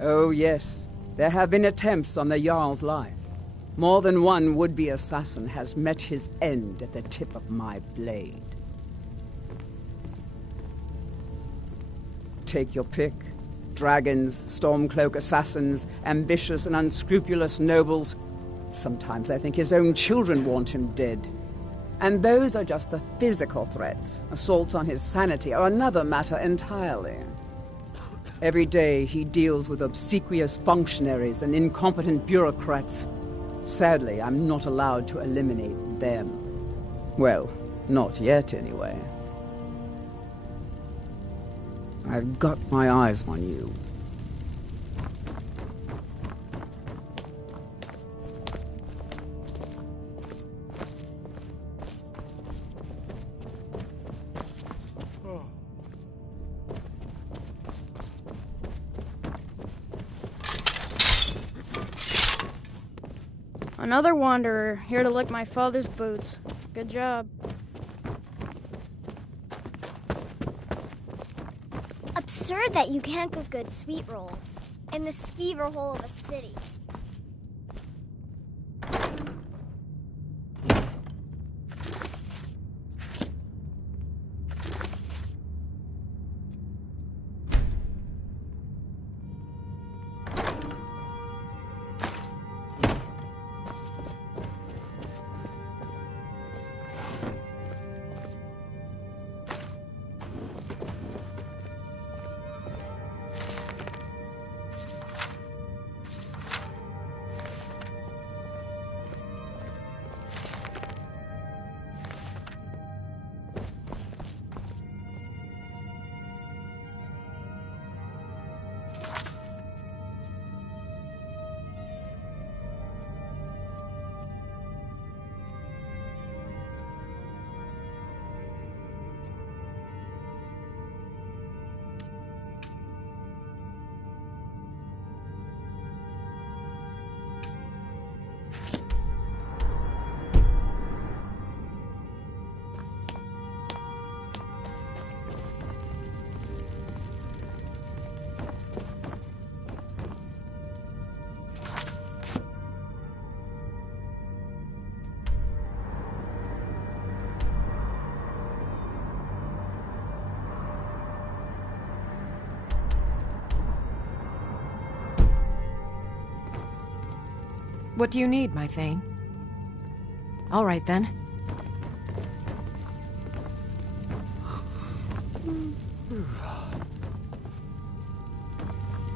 Oh yes, there have been attempts on the Jarl's life. More than one would-be assassin has met his end at the tip of my blade. Take your pick. Dragons, Stormcloak assassins, ambitious and unscrupulous nobles. Sometimes I think his own children want him dead. And those are just the physical threats. Assaults on his sanity are another matter entirely. Every day he deals with obsequious functionaries and incompetent bureaucrats. Sadly, I'm not allowed to eliminate them. Well, not yet, anyway. I've got my eyes on you. Another wanderer, here to lick my father's boots. Good job. Absurd that you can't cook good sweet rolls in the skeever hole of a city. What do you need, my Thane? All right, then.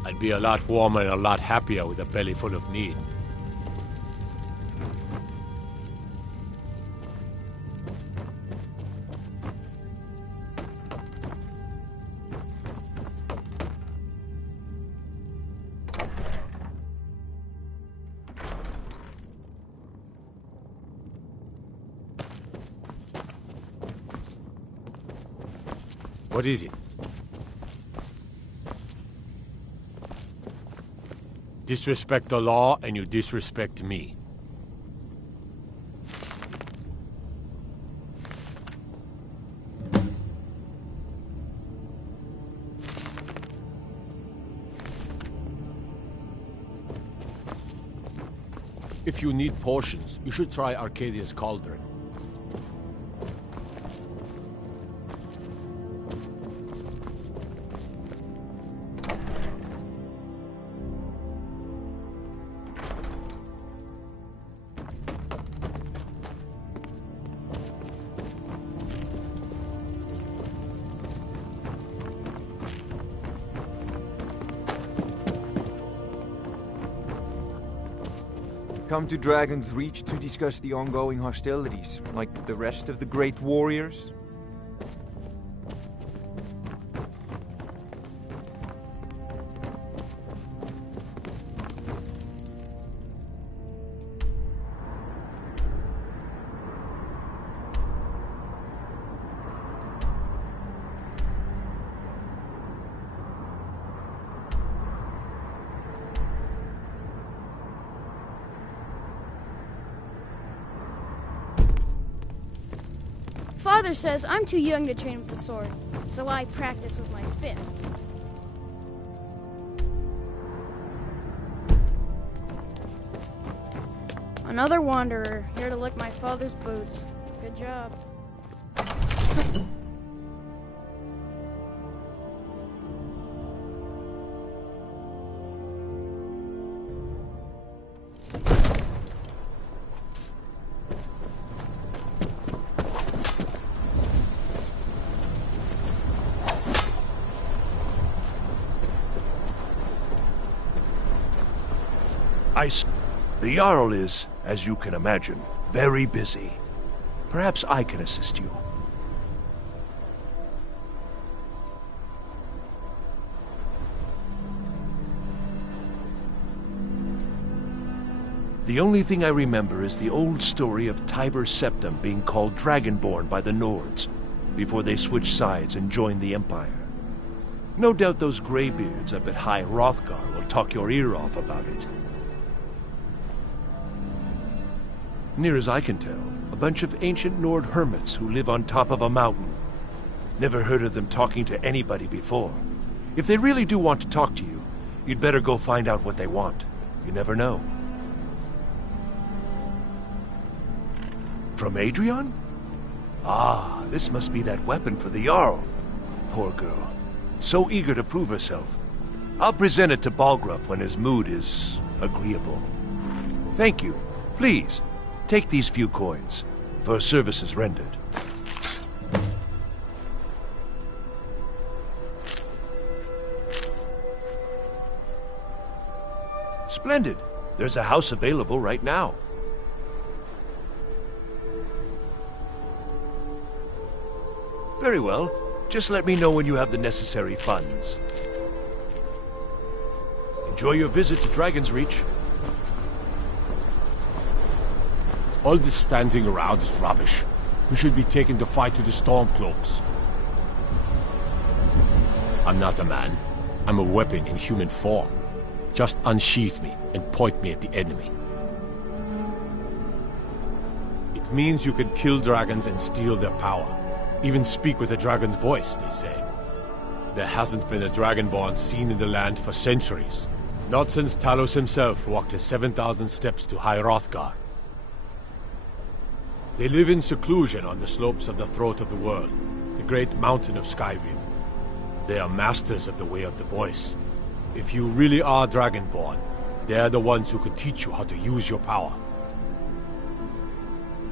I'd be a lot warmer and a lot happier with a belly full of meat. What is it? Disrespect the law, and you disrespect me. If you need potions, you should try Arcadia's Cauldron. Come to Dragon's Reach to discuss the ongoing hostilities, like the rest of the great warriors? Father says I'm too young to train with the sword, so I practice with my fists. Another wanderer, here to lick my father's boots. Good job. The Jarl is, as you can imagine, very busy. Perhaps I can assist you. The only thing I remember is the old story of Tiber Septim being called Dragonborn by the Nords, before they switched sides and joined the Empire. No doubt those graybeards up at High Hrothgar will talk your ear off about it. Near as I can tell, a bunch of ancient Nord hermits who live on top of a mountain. Never heard of them talking to anybody before. If they really do want to talk to you, you'd better go find out what they want. You never know. From Adrian? Ah, this must be that weapon for the Jarl. Poor girl. So eager to prove herself. I'll present it to Balgruuf when his mood is agreeable. Thank you. Please. Take these few coins, for services rendered. Splendid. There's a house available right now. Very well. Just let me know when you have the necessary funds. Enjoy your visit to Dragon's Reach. All this standing around is rubbish. We should be taken to fight to the Stormcloaks. I'm not a man. I'm a weapon in human form. Just unsheath me and point me at the enemy. It means you can kill dragons and steal their power. Even speak with a dragon's voice, they say. There hasn't been a Dragonborn seen in the land for centuries. Not since Talos himself walked his 7,000 steps to High Hrothgar. They live in seclusion on the slopes of the Throat of the World, the great mountain of Skyrim. They are masters of the Way of the Voice. If you really are Dragonborn, They're the ones who could teach you how to use your power.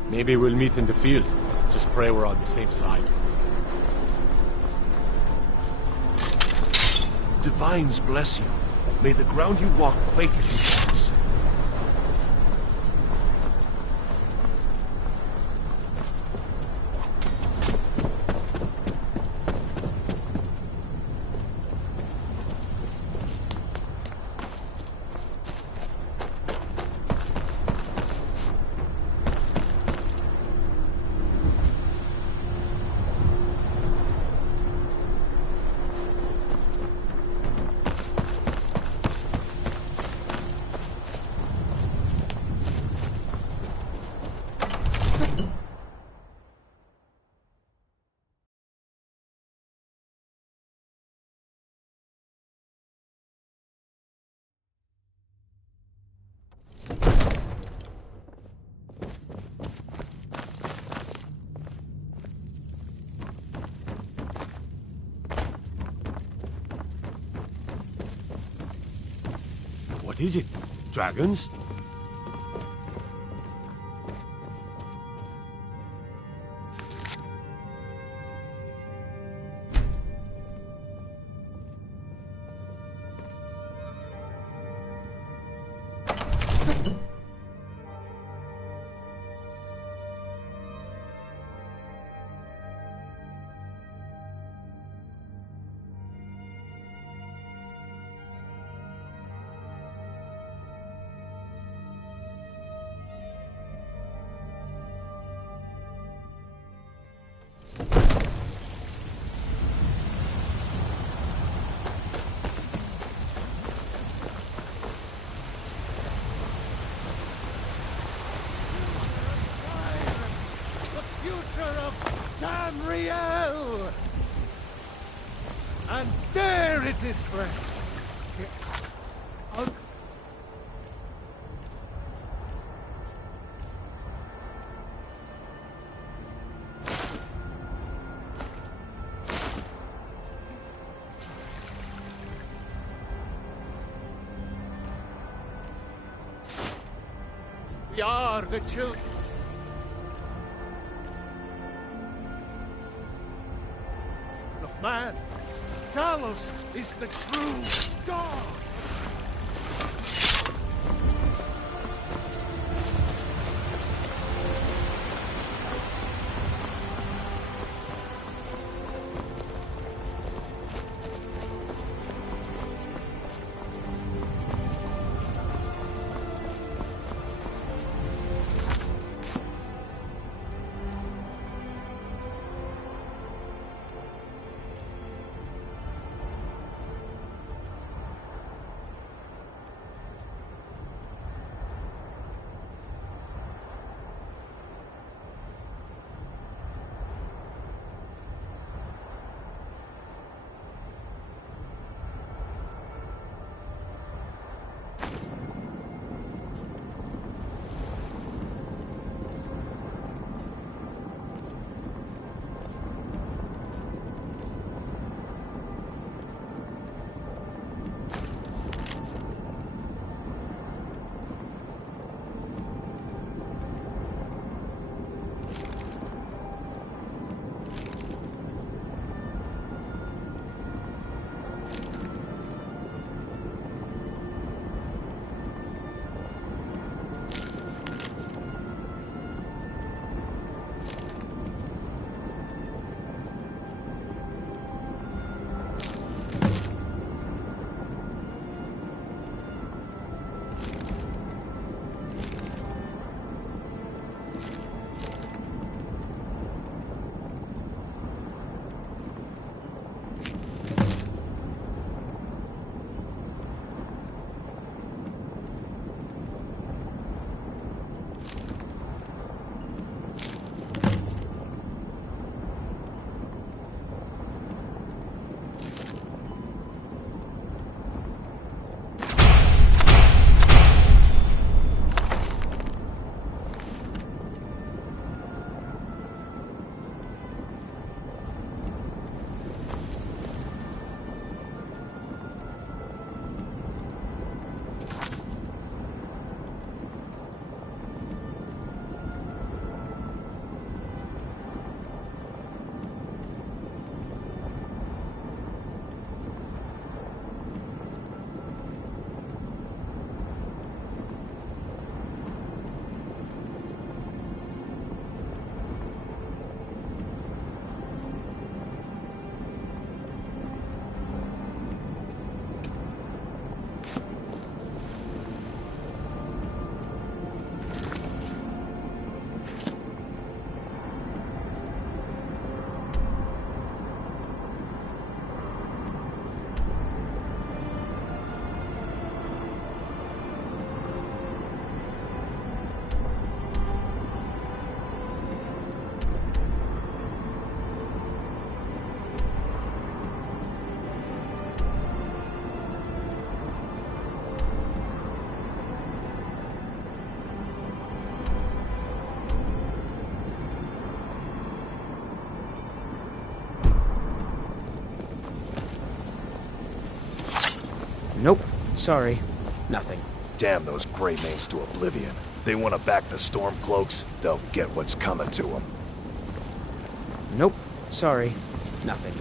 Maybe we'll meet in the field. Just pray we're on the same side. Divines bless you. May the ground you walk quake at your backs. What is it? Dragons? Tamriel! And there it is, friend. We are the children. Of man, Talos is the true God. Nope. Sorry. Nothing. Damn those Greymanes to oblivion. They want to back the Stormcloaks, they'll get what's coming to them. Nope. Sorry. Nothing.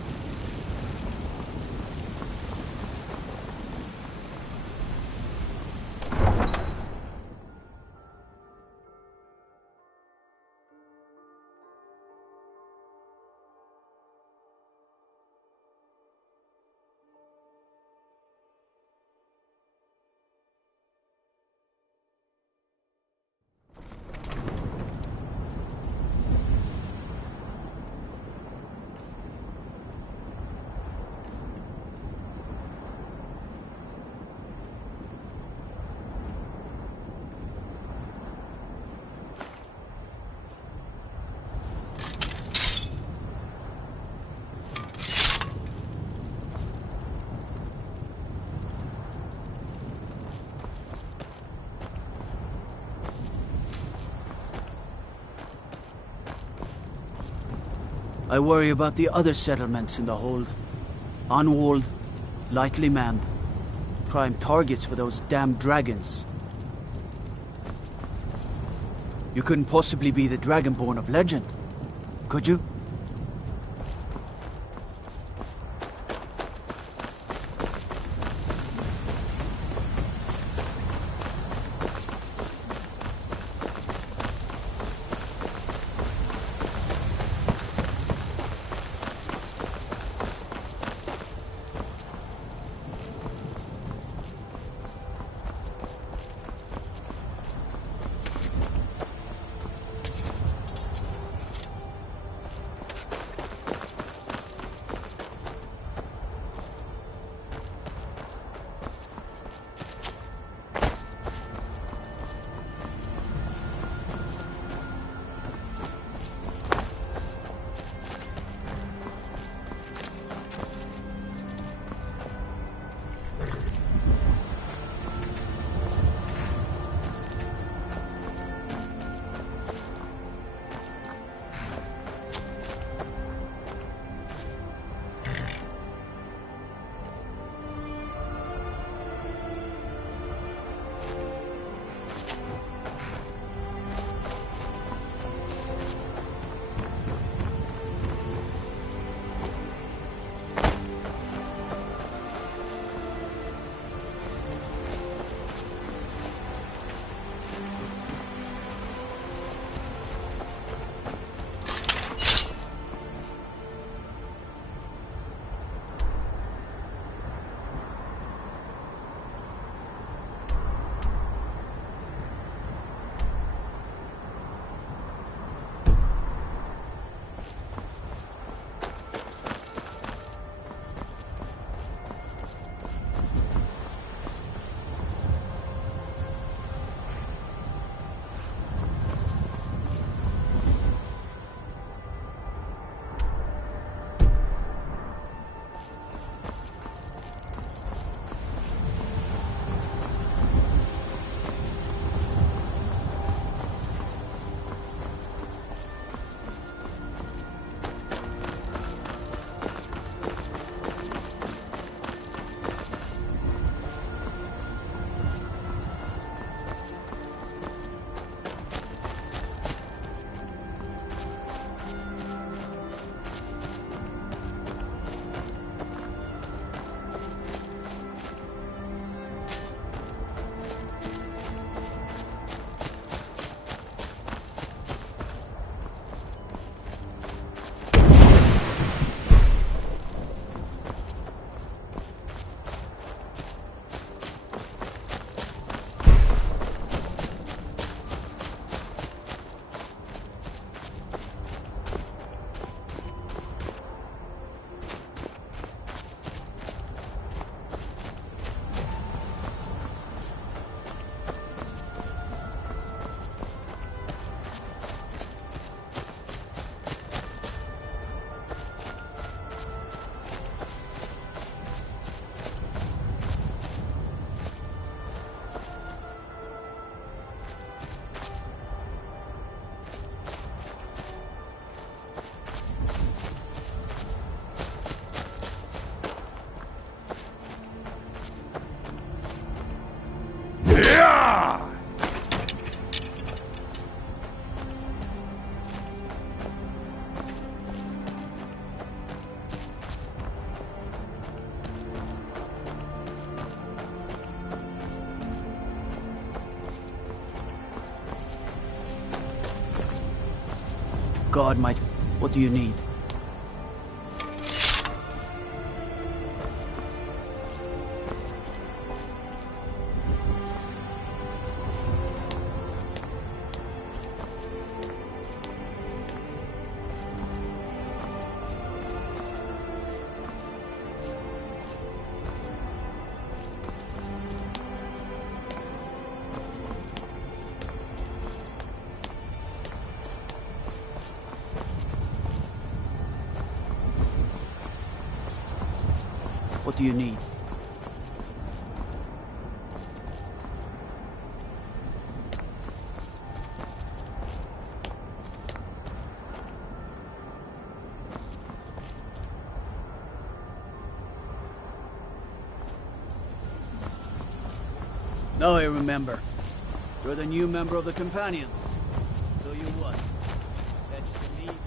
I worry about the other settlements in the hold. Unwalled, lightly manned. Prime targets for those damn dragons. You couldn't possibly be the Dragonborn of legend, could you? God might... What do you need? What do you need? Now I remember. You're the new member of the Companions. So you what? Pledged to me?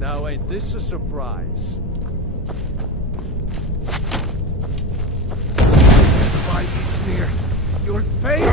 Now ain't this a surprise? Mighty Sphere, you'll pay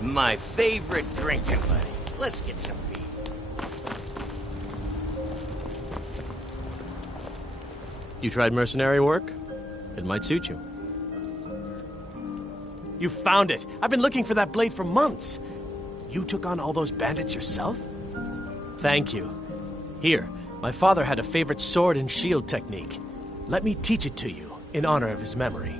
My favorite drinking buddy. Let's get some beer. You tried mercenary work? It might suit you. You found it! I've been looking for that blade for months! You took on all those bandits yourself? Thank you. Here, my father had a favorite sword and shield technique. Let me teach it to you, in honor of his memory.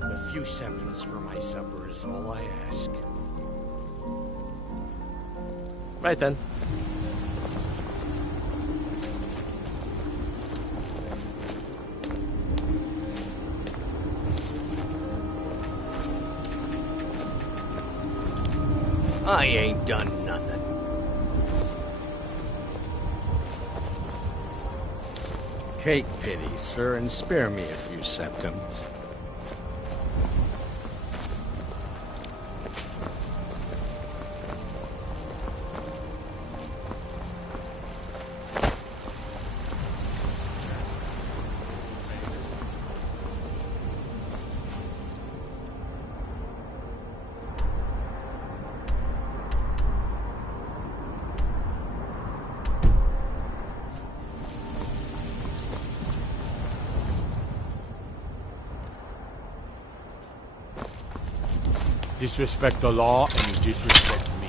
A few seconds for my supper is all I ask. Right then. I ain't done nothing. Take pity, sir, and spare me a few septims. Disrespect the law, and you disrespect me.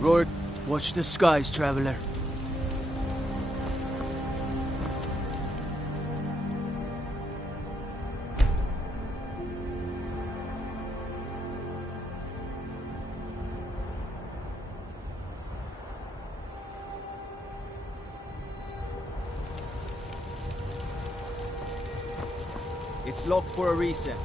Rourke, watch the skies, traveler. It's locked for a reason.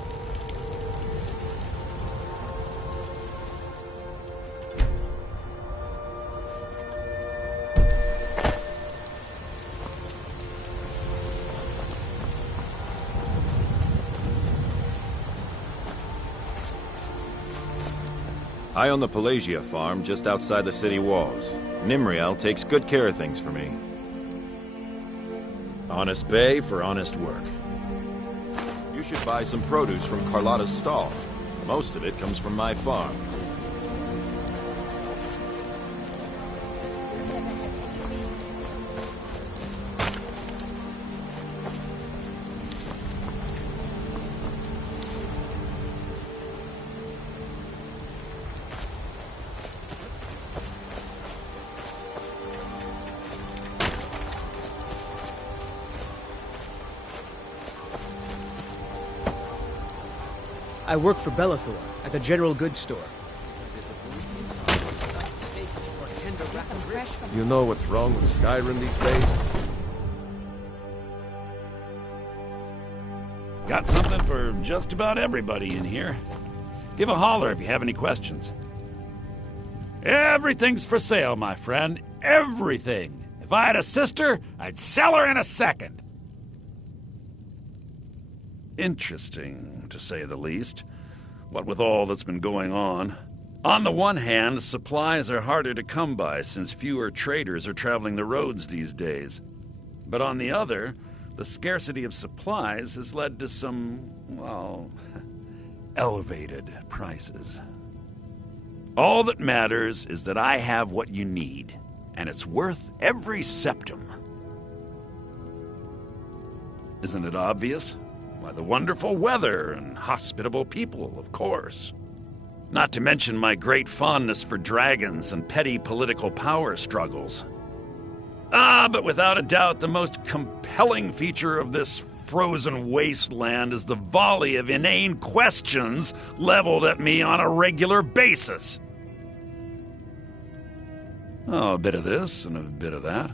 I own the Pelagia farm just outside the city walls. Nimriel takes good care of things for me. Honest pay for honest work. You should buy some produce from Carlotta's stall. Most of it comes from my farm. I work for Bellathor at the general goods store. You know what's wrong with Skyrim these days? Got something for just about everybody in here. Give a holler if you have any questions. Everything's for sale, my friend. Everything. If I had a sister, I'd sell her in a second. Interesting, to say the least. What with all that's been going on. On the one hand, supplies are harder to come by since fewer traders are traveling the roads these days. But on the other, the scarcity of supplies has led to some, well, elevated prices. All that matters is that I have what you need, and it's worth every septum. Isn't it obvious? Why, the wonderful weather and hospitable people, of course. Not to mention my great fondness for dragons and petty political power struggles. But without a doubt, the most compelling feature of this frozen wasteland as the volley of inane questions leveled at me on a regular basis. Oh, a bit of this and a bit of that.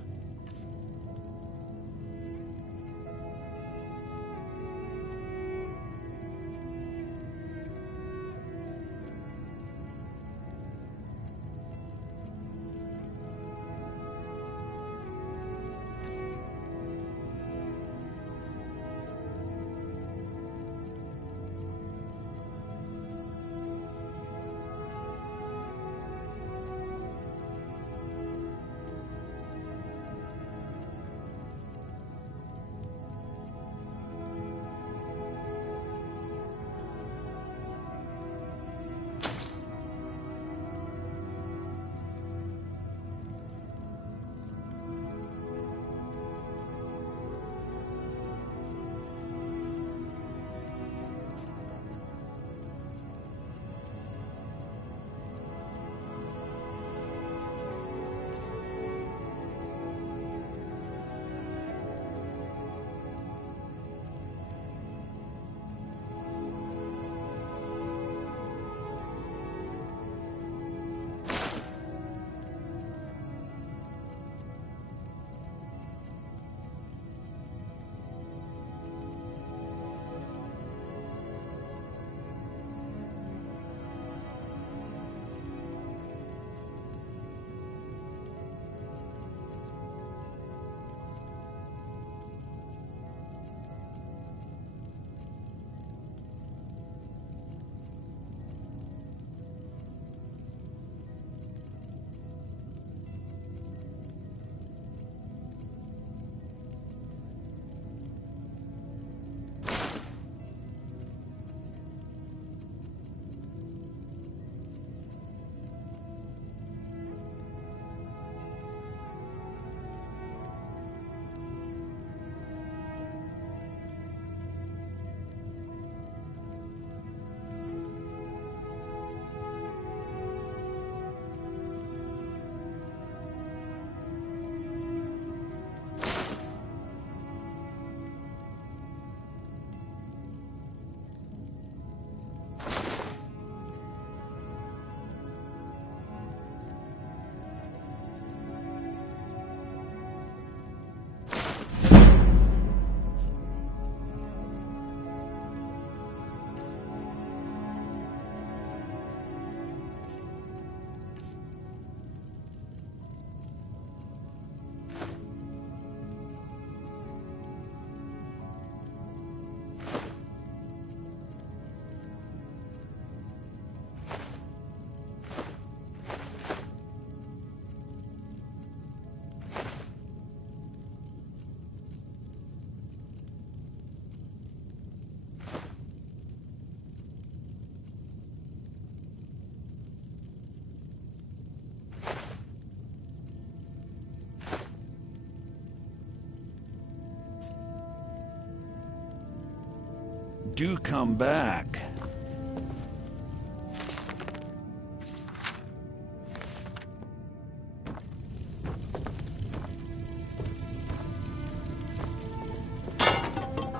Do come back.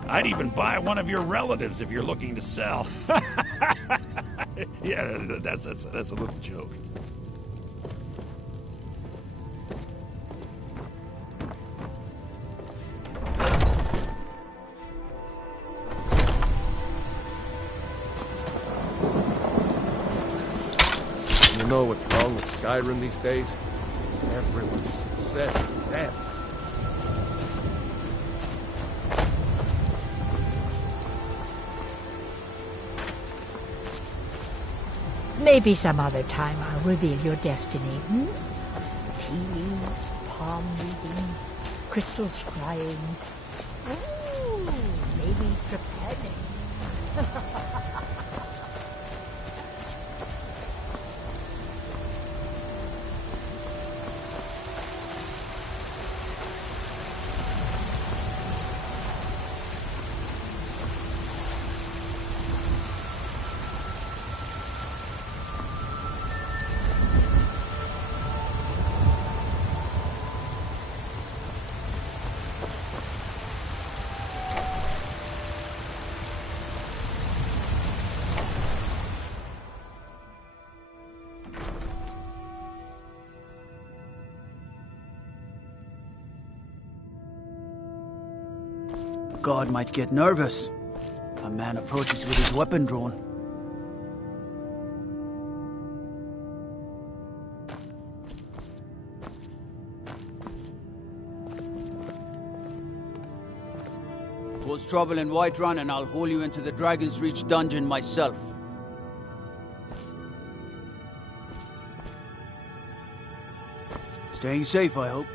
I'd even buy one of your relatives if you're looking to sell. Yeah, that's a little joke. You know what's wrong with Skyrim these days? Everyone's obsessed with death. Maybe some other time I'll reveal your destiny. Tea leaves, palm reading, crystals crying. Ooh, maybe preparing. guard might get nervous. A man approaches with his weapon drawn. Cause trouble in Whiterun and I'll haul you into the Dragon's Reach dungeon myself. Staying safe, I hope.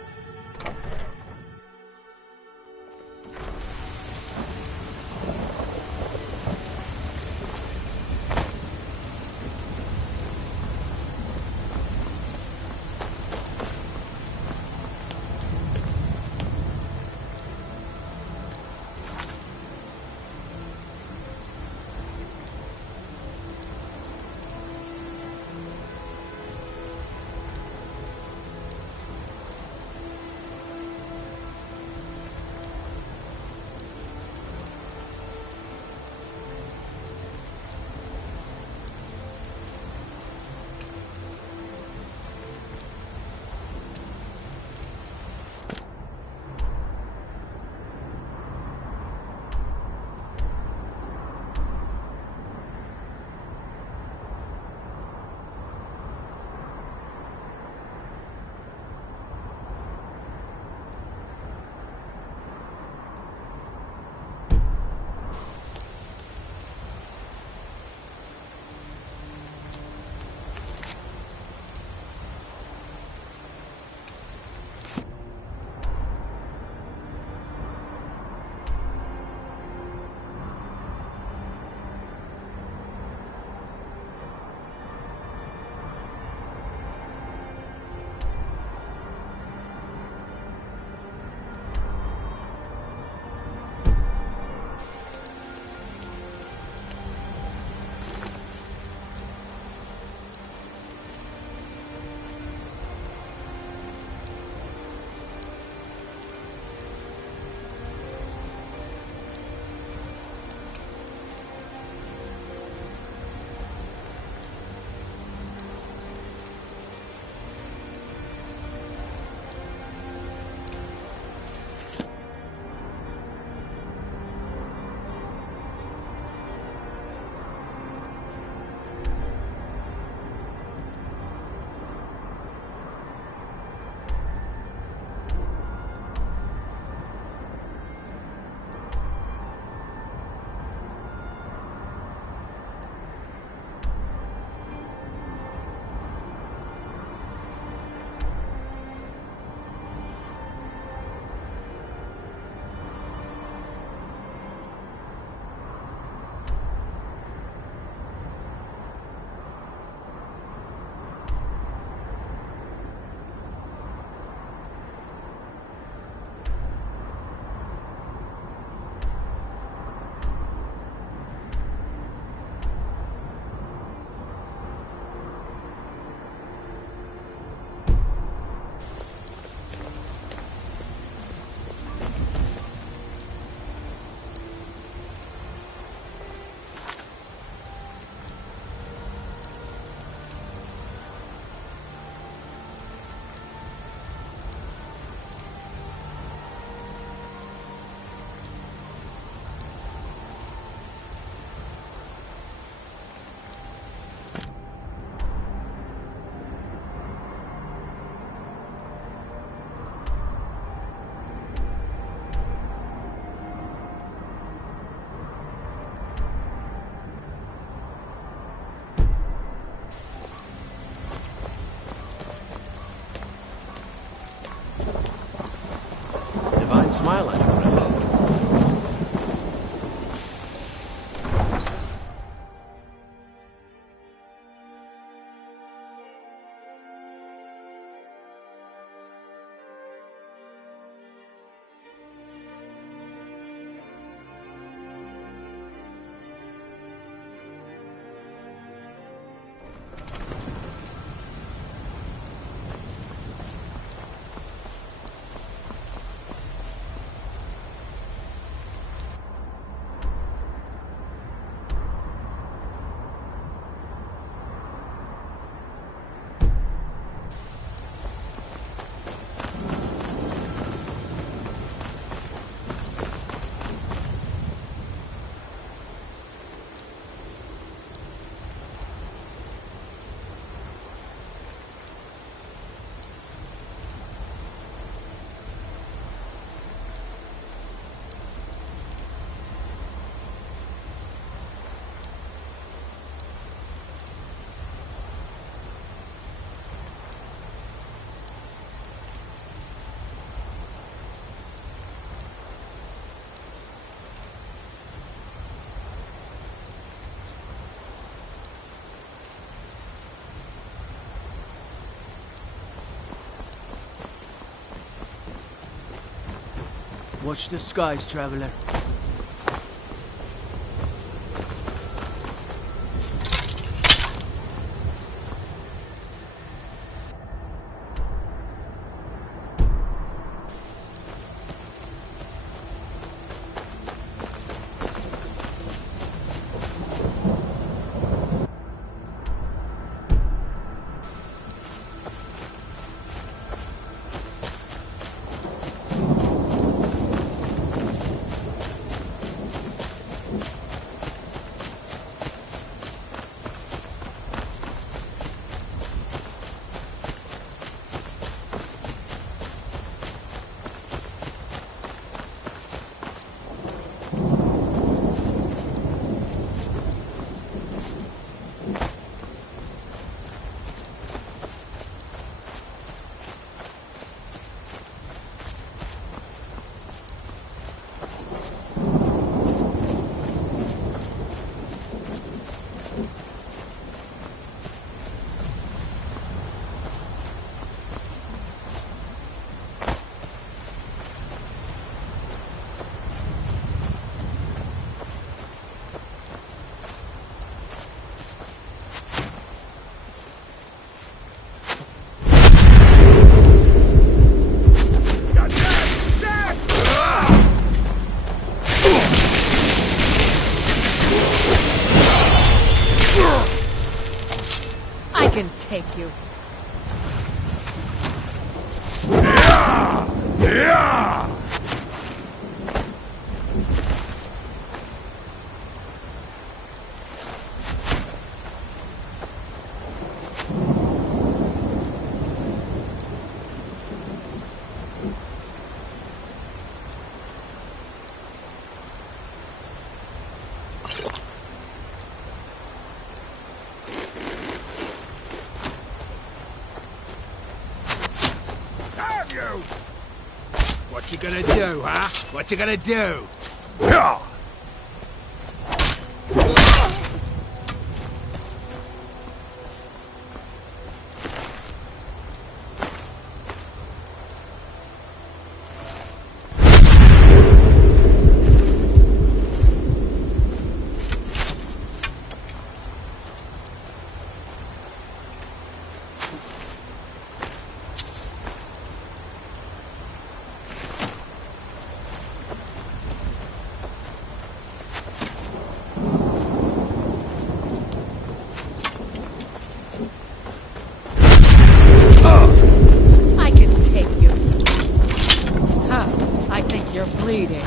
Divine smile on you, friend. Watch the skies, traveler. I can take you. What you gonna do, huh? What you gonna do? I can take you. Huh. I think you're bleeding.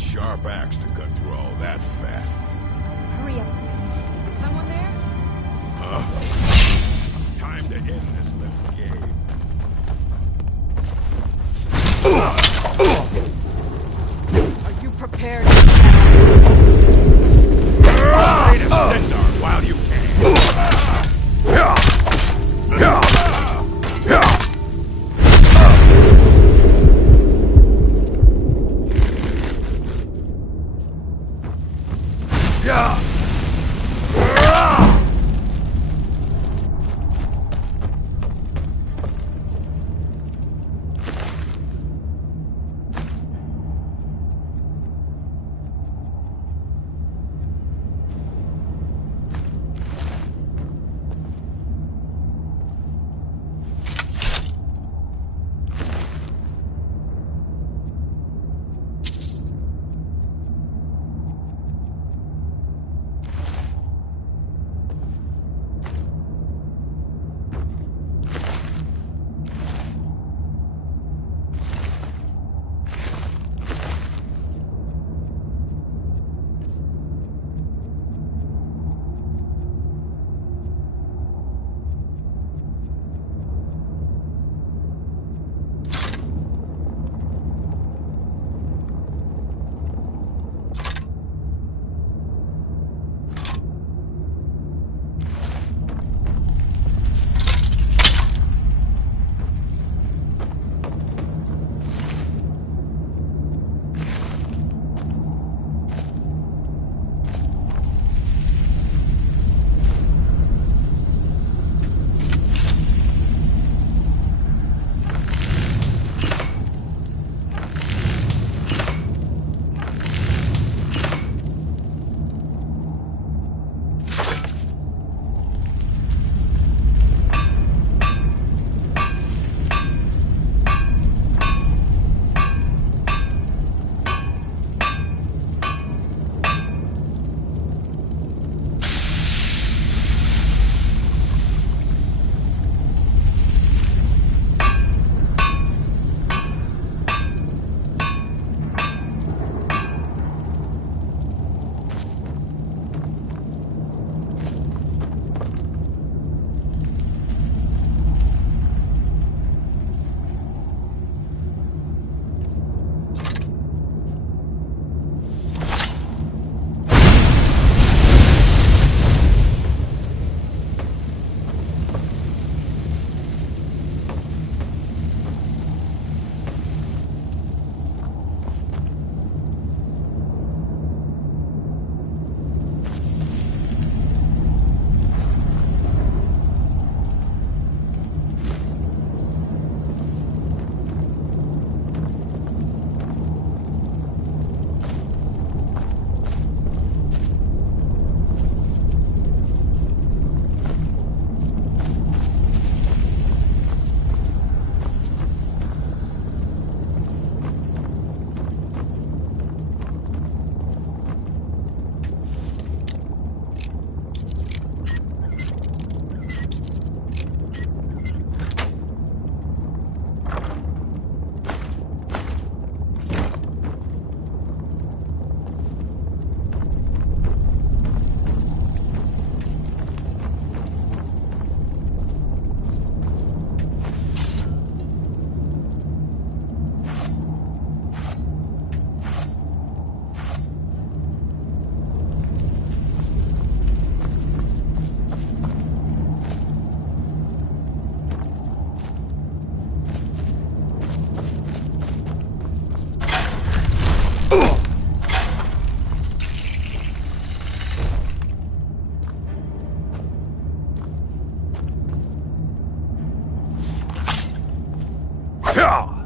sharp axe to cut through all that fat. Hurry up. Is someone there? Time to end this little game. Are you prepared? Raid a Stendar while you Yeah!